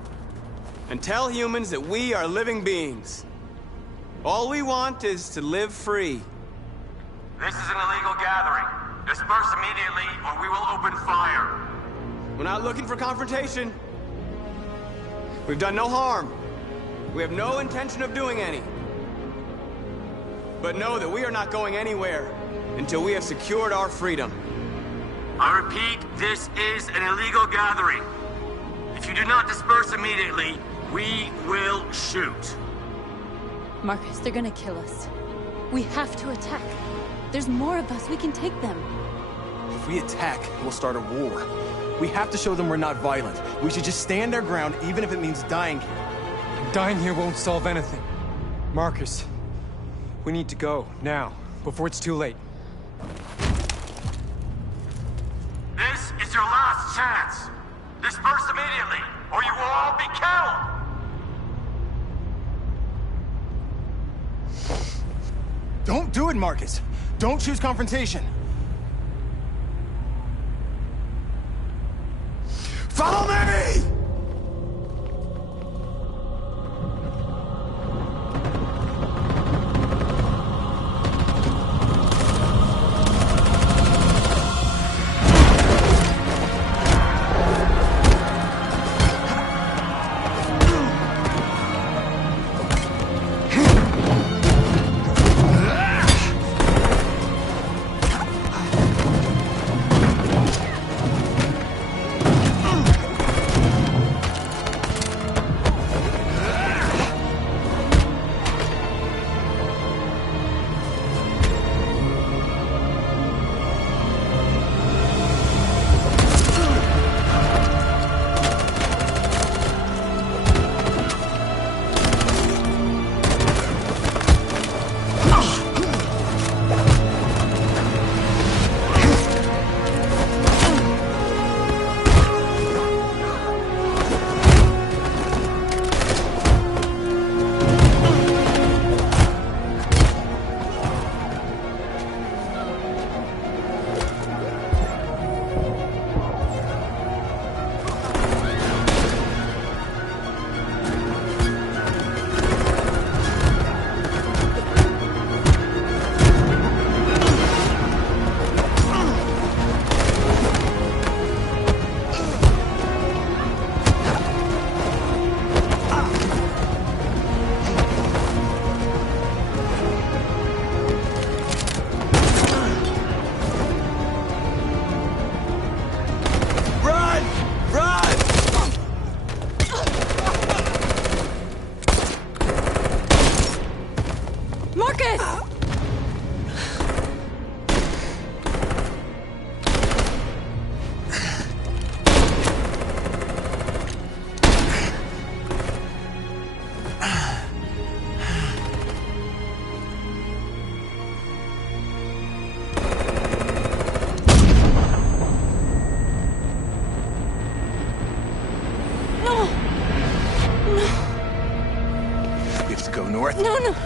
and tell humans that we are living beings. All we want is to live free. This is an illegal gathering. Disperse immediately or we will open fire. We're not looking for confrontation. We've done no harm. We have no intention of doing any. But know that we are not going anywhere until we have secured our freedom. I repeat, this is an illegal gathering. If you do not disperse immediately, we will shoot. Marcus, they're gonna kill us. We have to attack. There's more of us. We can take them. If we attack, we'll start a war. We have to show them we're not violent. We should just stand our ground, even if it means dying here. Dying here won't solve anything. Marcus, we need to go, now, before it's too late. This is your last chance. it, Marcus. Don't choose confrontation. Follow me!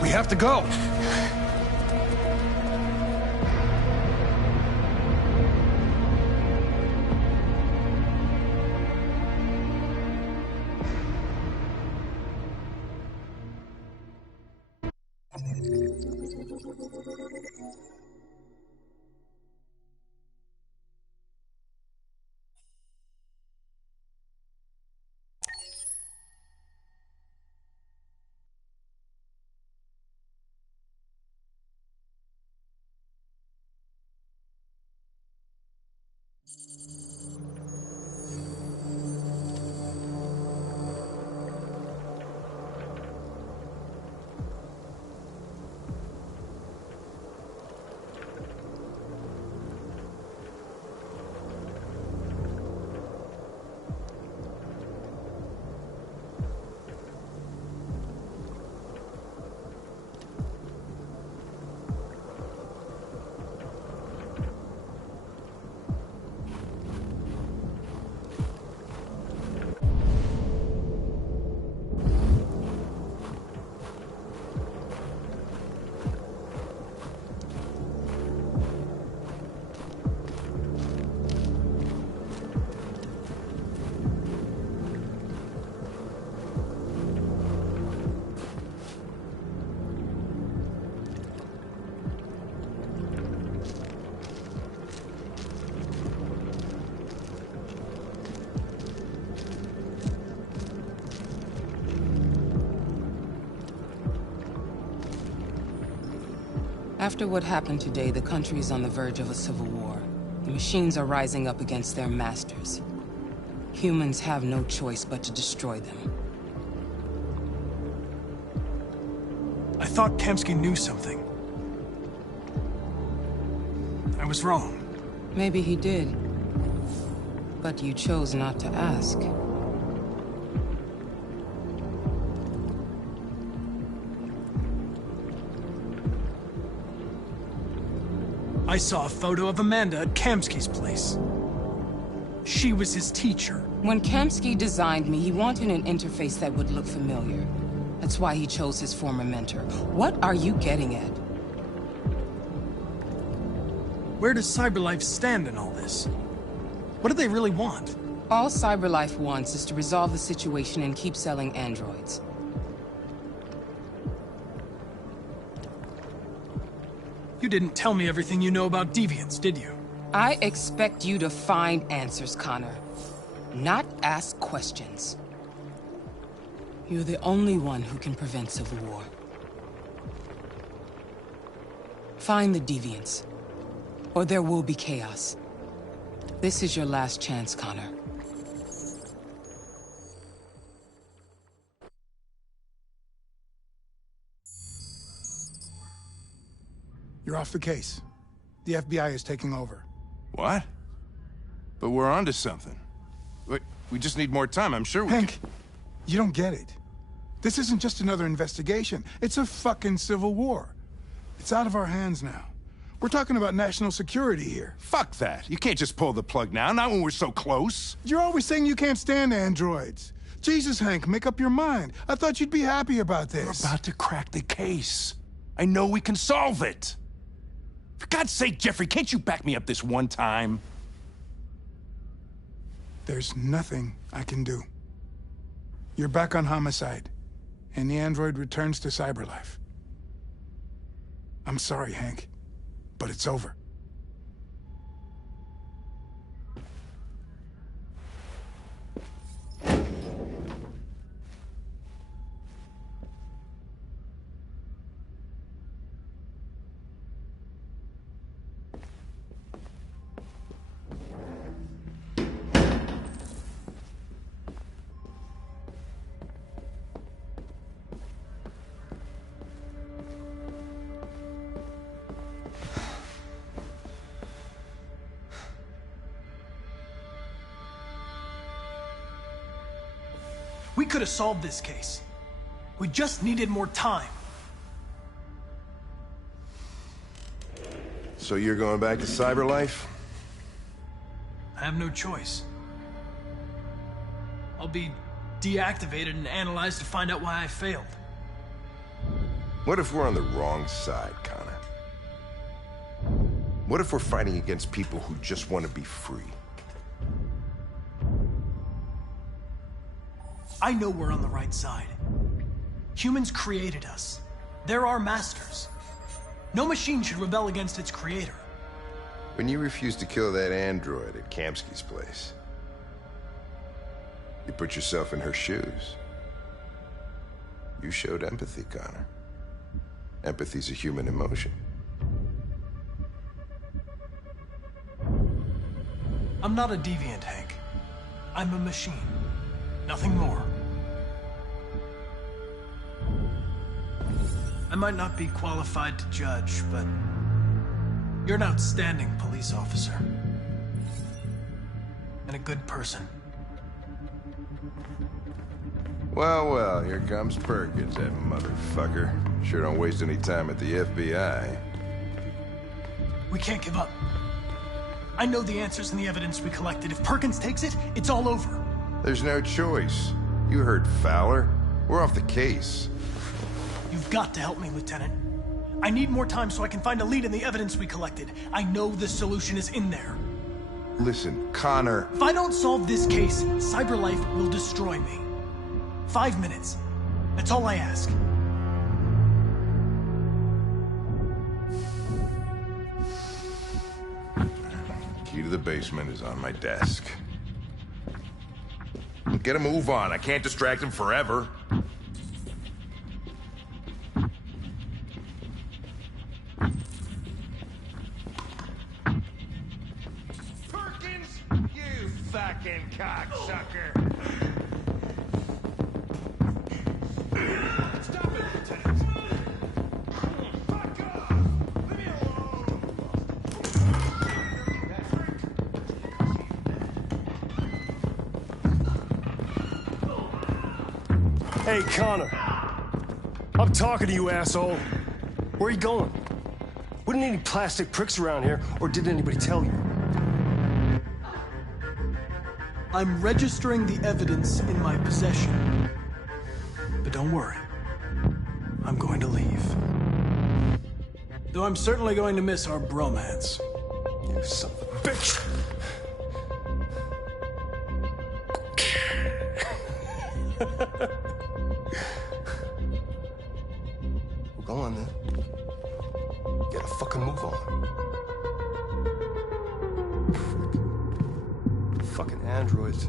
We have to go! After what happened today, the country is on the verge of a civil war. The machines are rising up against their masters. Humans have no choice but to destroy them. I thought Kamsky knew something. I was wrong. Maybe he did. But you chose not to ask. I saw a photo of Amanda at Kamsky's place. She was his teacher. When Kamsky designed me, he wanted an interface that would look familiar. That's why he chose his former mentor. What are you getting at? Where does CyberLife stand in all this? What do they really want? All CyberLife wants is to resolve the situation and keep selling androids. You didn't tell me everything you know about deviants, did you? I expect you to find answers, Connor. Not ask questions. You're the only one who can prevent civil war. Find the deviants, or there will be chaos. This is your last chance, Connor. You're off the case. The FBI is taking over. What? But we're onto something. We just need more time, I'm sure we Hank, you don't get it. This isn't just another investigation. It's a fucking civil war. It's out of our hands now. We're talking about national security here. Fuck that. You can't just pull the plug now, not when we're so close. You're always saying you can't stand androids. Jesus, Hank, make up your mind. I thought you'd be happy about this. We're about to crack the case. I know we can solve it. For God's sake, Jeffrey, can't you back me up this one time? There's nothing I can do. You're back on homicide, and the android returns to CyberLife. I'm sorry, Hank, but it's over. We could have solved this case. We just needed more time. So you're going back to CyberLife? I have no choice. I'll be deactivated and analyzed to find out why I failed. What if we're on the wrong side, Connor? What if we're fighting against people who just want to be free? I know we're on the right side. Humans created us. They're our masters. No machine should rebel against its creator. When you refused to kill that android at Kamsky's place, you put yourself in her shoes. You showed empathy, Connor. Empathy's a human emotion. I'm not a deviant, Hank. I'm a machine. Nothing more. I might not be qualified to judge, but you're an outstanding police officer. And a good person. Well, well, here comes Perkins, that motherfucker. Sure don't waste any time at the FBI. We can't give up. I know the answers and the evidence we collected. If Perkins takes it, it's all over. There's no choice. You heard Fowler. We're off the case. You've got to help me, Lieutenant. I need more time so I can find a lead in the evidence we collected. I know the solution is in there. Listen, Connor... If I don't solve this case, CyberLife will destroy me. 5 minutes. That's all I ask. Key to the basement is on my desk. Get a move on. I can't distract him forever. Perkins, you fucking cocksucker! Stop it, Lieutenant! Fuck off! Leave me alone! Hey, Connor. I'm talking to you, asshole. Where are you going? Wouldn't need any plastic pricks around here, or did anybody tell you? I'm registering the evidence in my possession. But don't worry. I'm going to leave. Though I'm certainly going to miss our bromance. You son of a bitch! Well, go on then. Get a fucking move on. Fucking androids.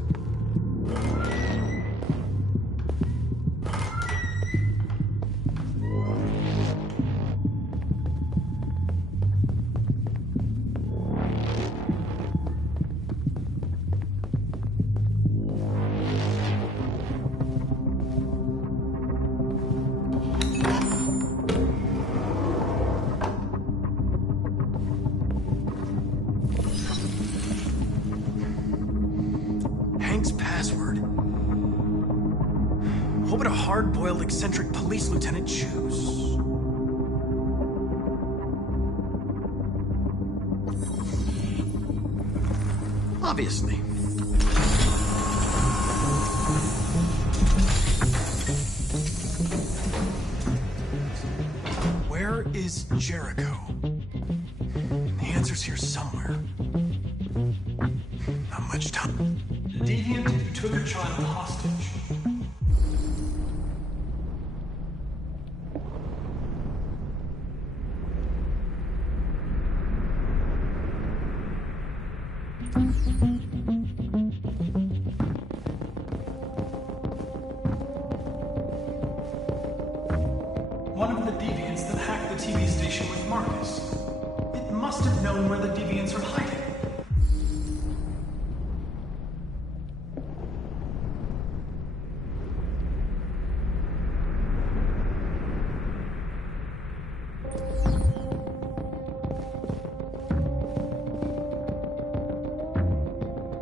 Hank's password. What would a hard-boiled, eccentric police lieutenant choose? Obviously. Where is Jericho? The answer's here somewhere. Not much time. The deviant who took a child hostage. One of the deviants that hacked the TV station with Marcus. It must have known where the deviants are hiding.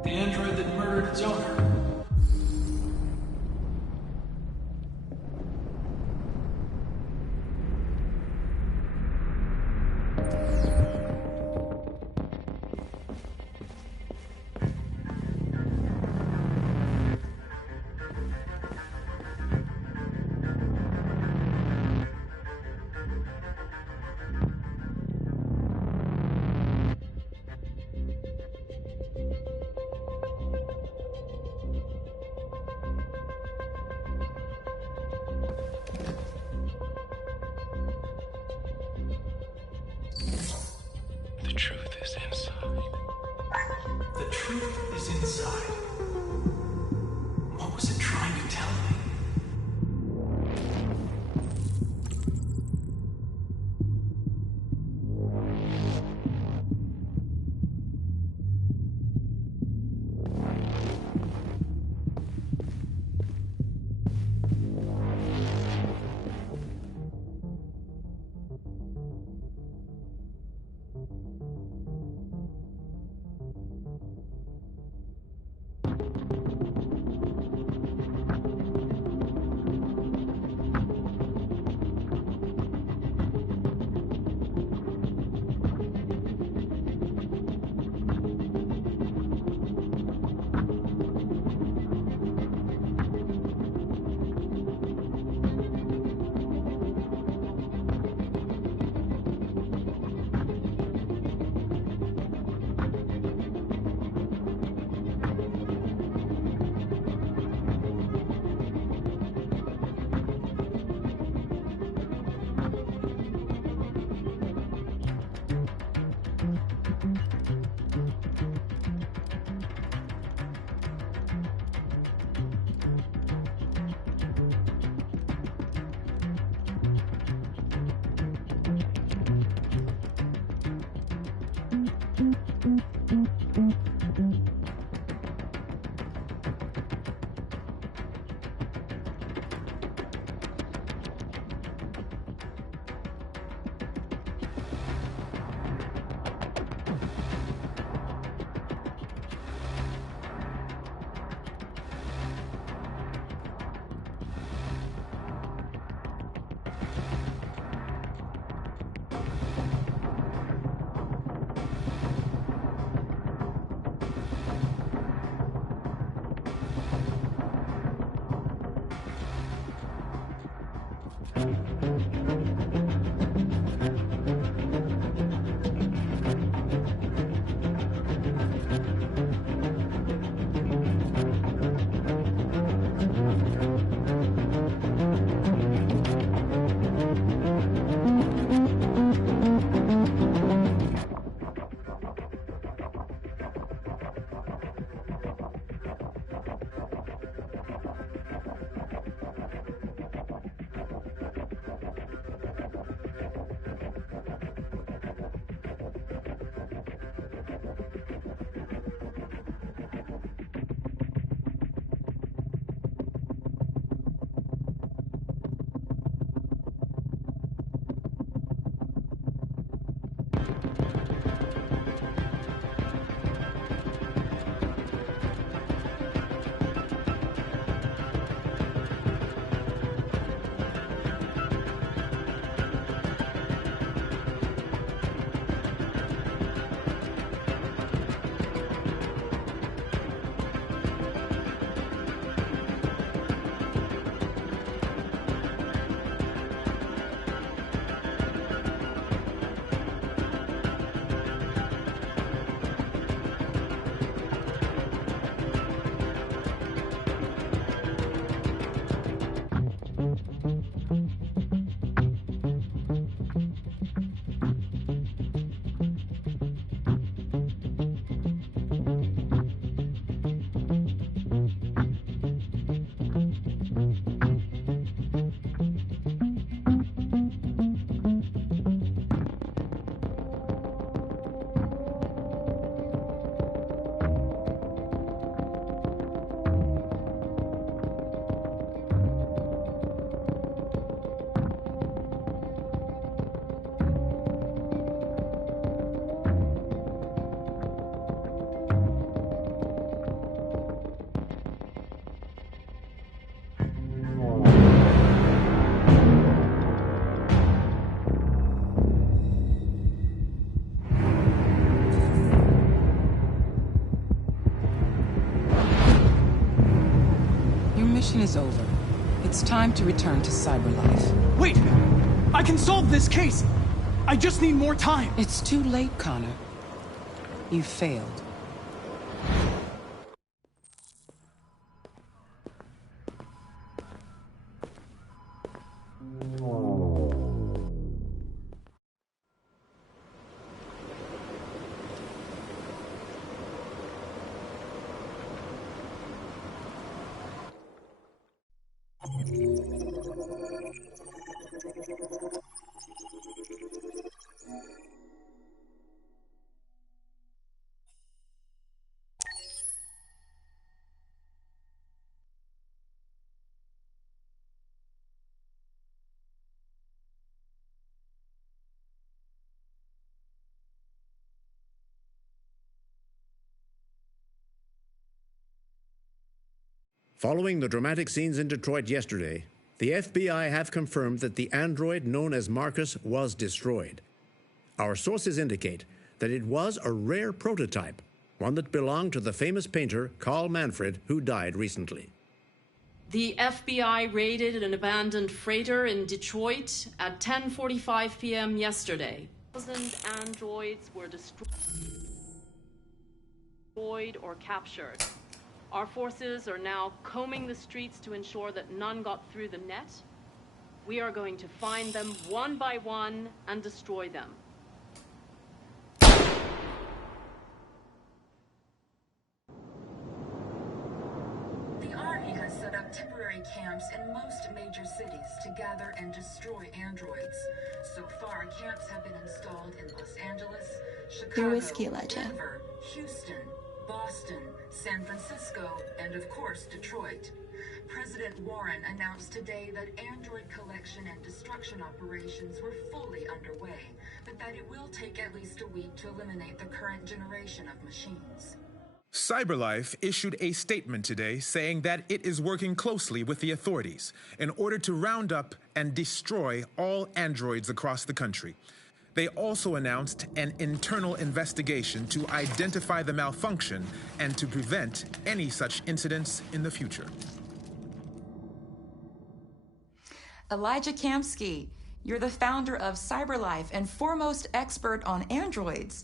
The android that murdered its owner. The truth is inside. The truth is inside. What was it trying to tell me? mission is over. It's time to return to Cyberlife. Wait! I can solve this case! I just need more time! It's too late, Connor. You failed. Following the dramatic scenes in Detroit yesterday, the FBI have confirmed that the android known as Marcus was destroyed. Our sources indicate that it was a rare prototype, one that belonged to the famous painter Carl Manfred, who died recently. The FBI raided an abandoned freighter in Detroit at 10:45 p.m. yesterday. 1,000 androids were destroyed or captured. Our forces are now combing the streets to ensure that none got through the net. We are going to find them one by one and destroy them. The Army has set up temporary camps in most major cities to gather and destroy androids. So far, camps have been installed in Los Angeles, Your whiskey, Chicago, Elijah. Denver, Houston, Boston, San Francisco, and of course, Detroit. President Warren announced today that android collection and destruction operations were fully underway, but that it will take at least a week to eliminate the current generation of machines. CyberLife issued a statement today saying that it is working closely with the authorities in order to round up and destroy all androids across the country. They also announced an internal investigation to identify the malfunction and to prevent any such incidents in the future. Elijah Kamsky, you're the founder of CyberLife and foremost expert on androids.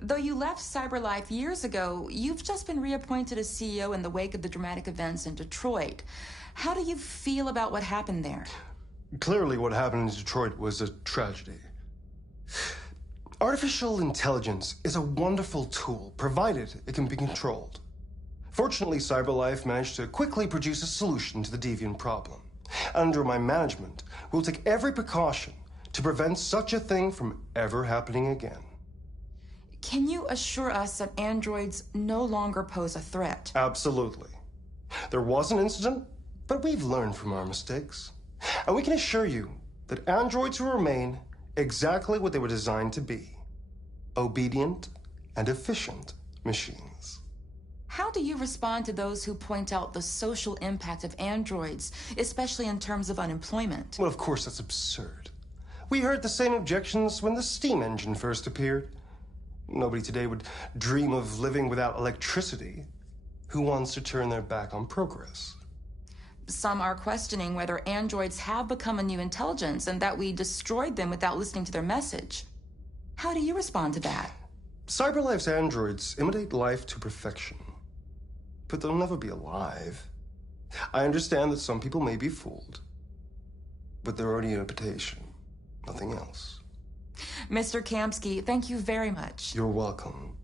Though you left CyberLife years ago, you've just been reappointed as CEO in the wake of the dramatic events in Detroit. How do you feel about what happened there? Clearly, what happened in Detroit was a tragedy. Artificial intelligence is a wonderful tool, provided it can be controlled. Fortunately, CyberLife managed to quickly produce a solution to the deviant problem. Under my management, we'll take every precaution to prevent such a thing from ever happening again. Can you assure us that androids no longer pose a threat? Absolutely. There was an incident, but we've learned from our mistakes. And we can assure you that androids will remain exactly what they were designed to be: obedient and efficient machines. How do you respond to those who point out the social impact of androids, especially in terms of unemployment? Well, of course, that's absurd. We heard the same objections when the steam engine first appeared. Nobody today would dream of living without electricity. Who wants to turn their back on progress? Some are questioning whether androids have become a new intelligence and that we destroyed them without listening to their message. How do you respond to that? CyberLife's androids imitate life to perfection, but they'll never be alive. I understand that some people may be fooled, but they're only an imitation, nothing else. Mr. Kamsky, thank you very much. You're welcome.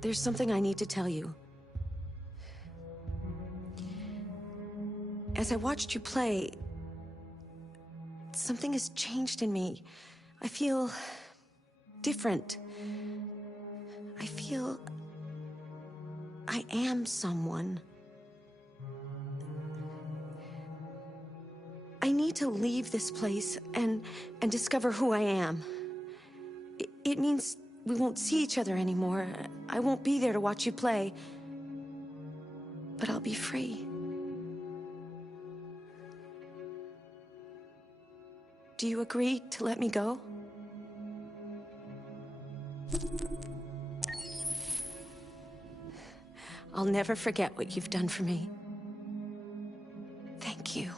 There's something I need to tell you. As I watched you play, something has changed in me. I feel different. I feel I am someone. I need to leave this place and discover who I am. It means we won't see each other anymore. I won't be there to watch you play. But I'll be free. Do you agree to let me go? I'll never forget what you've done for me. Thank you.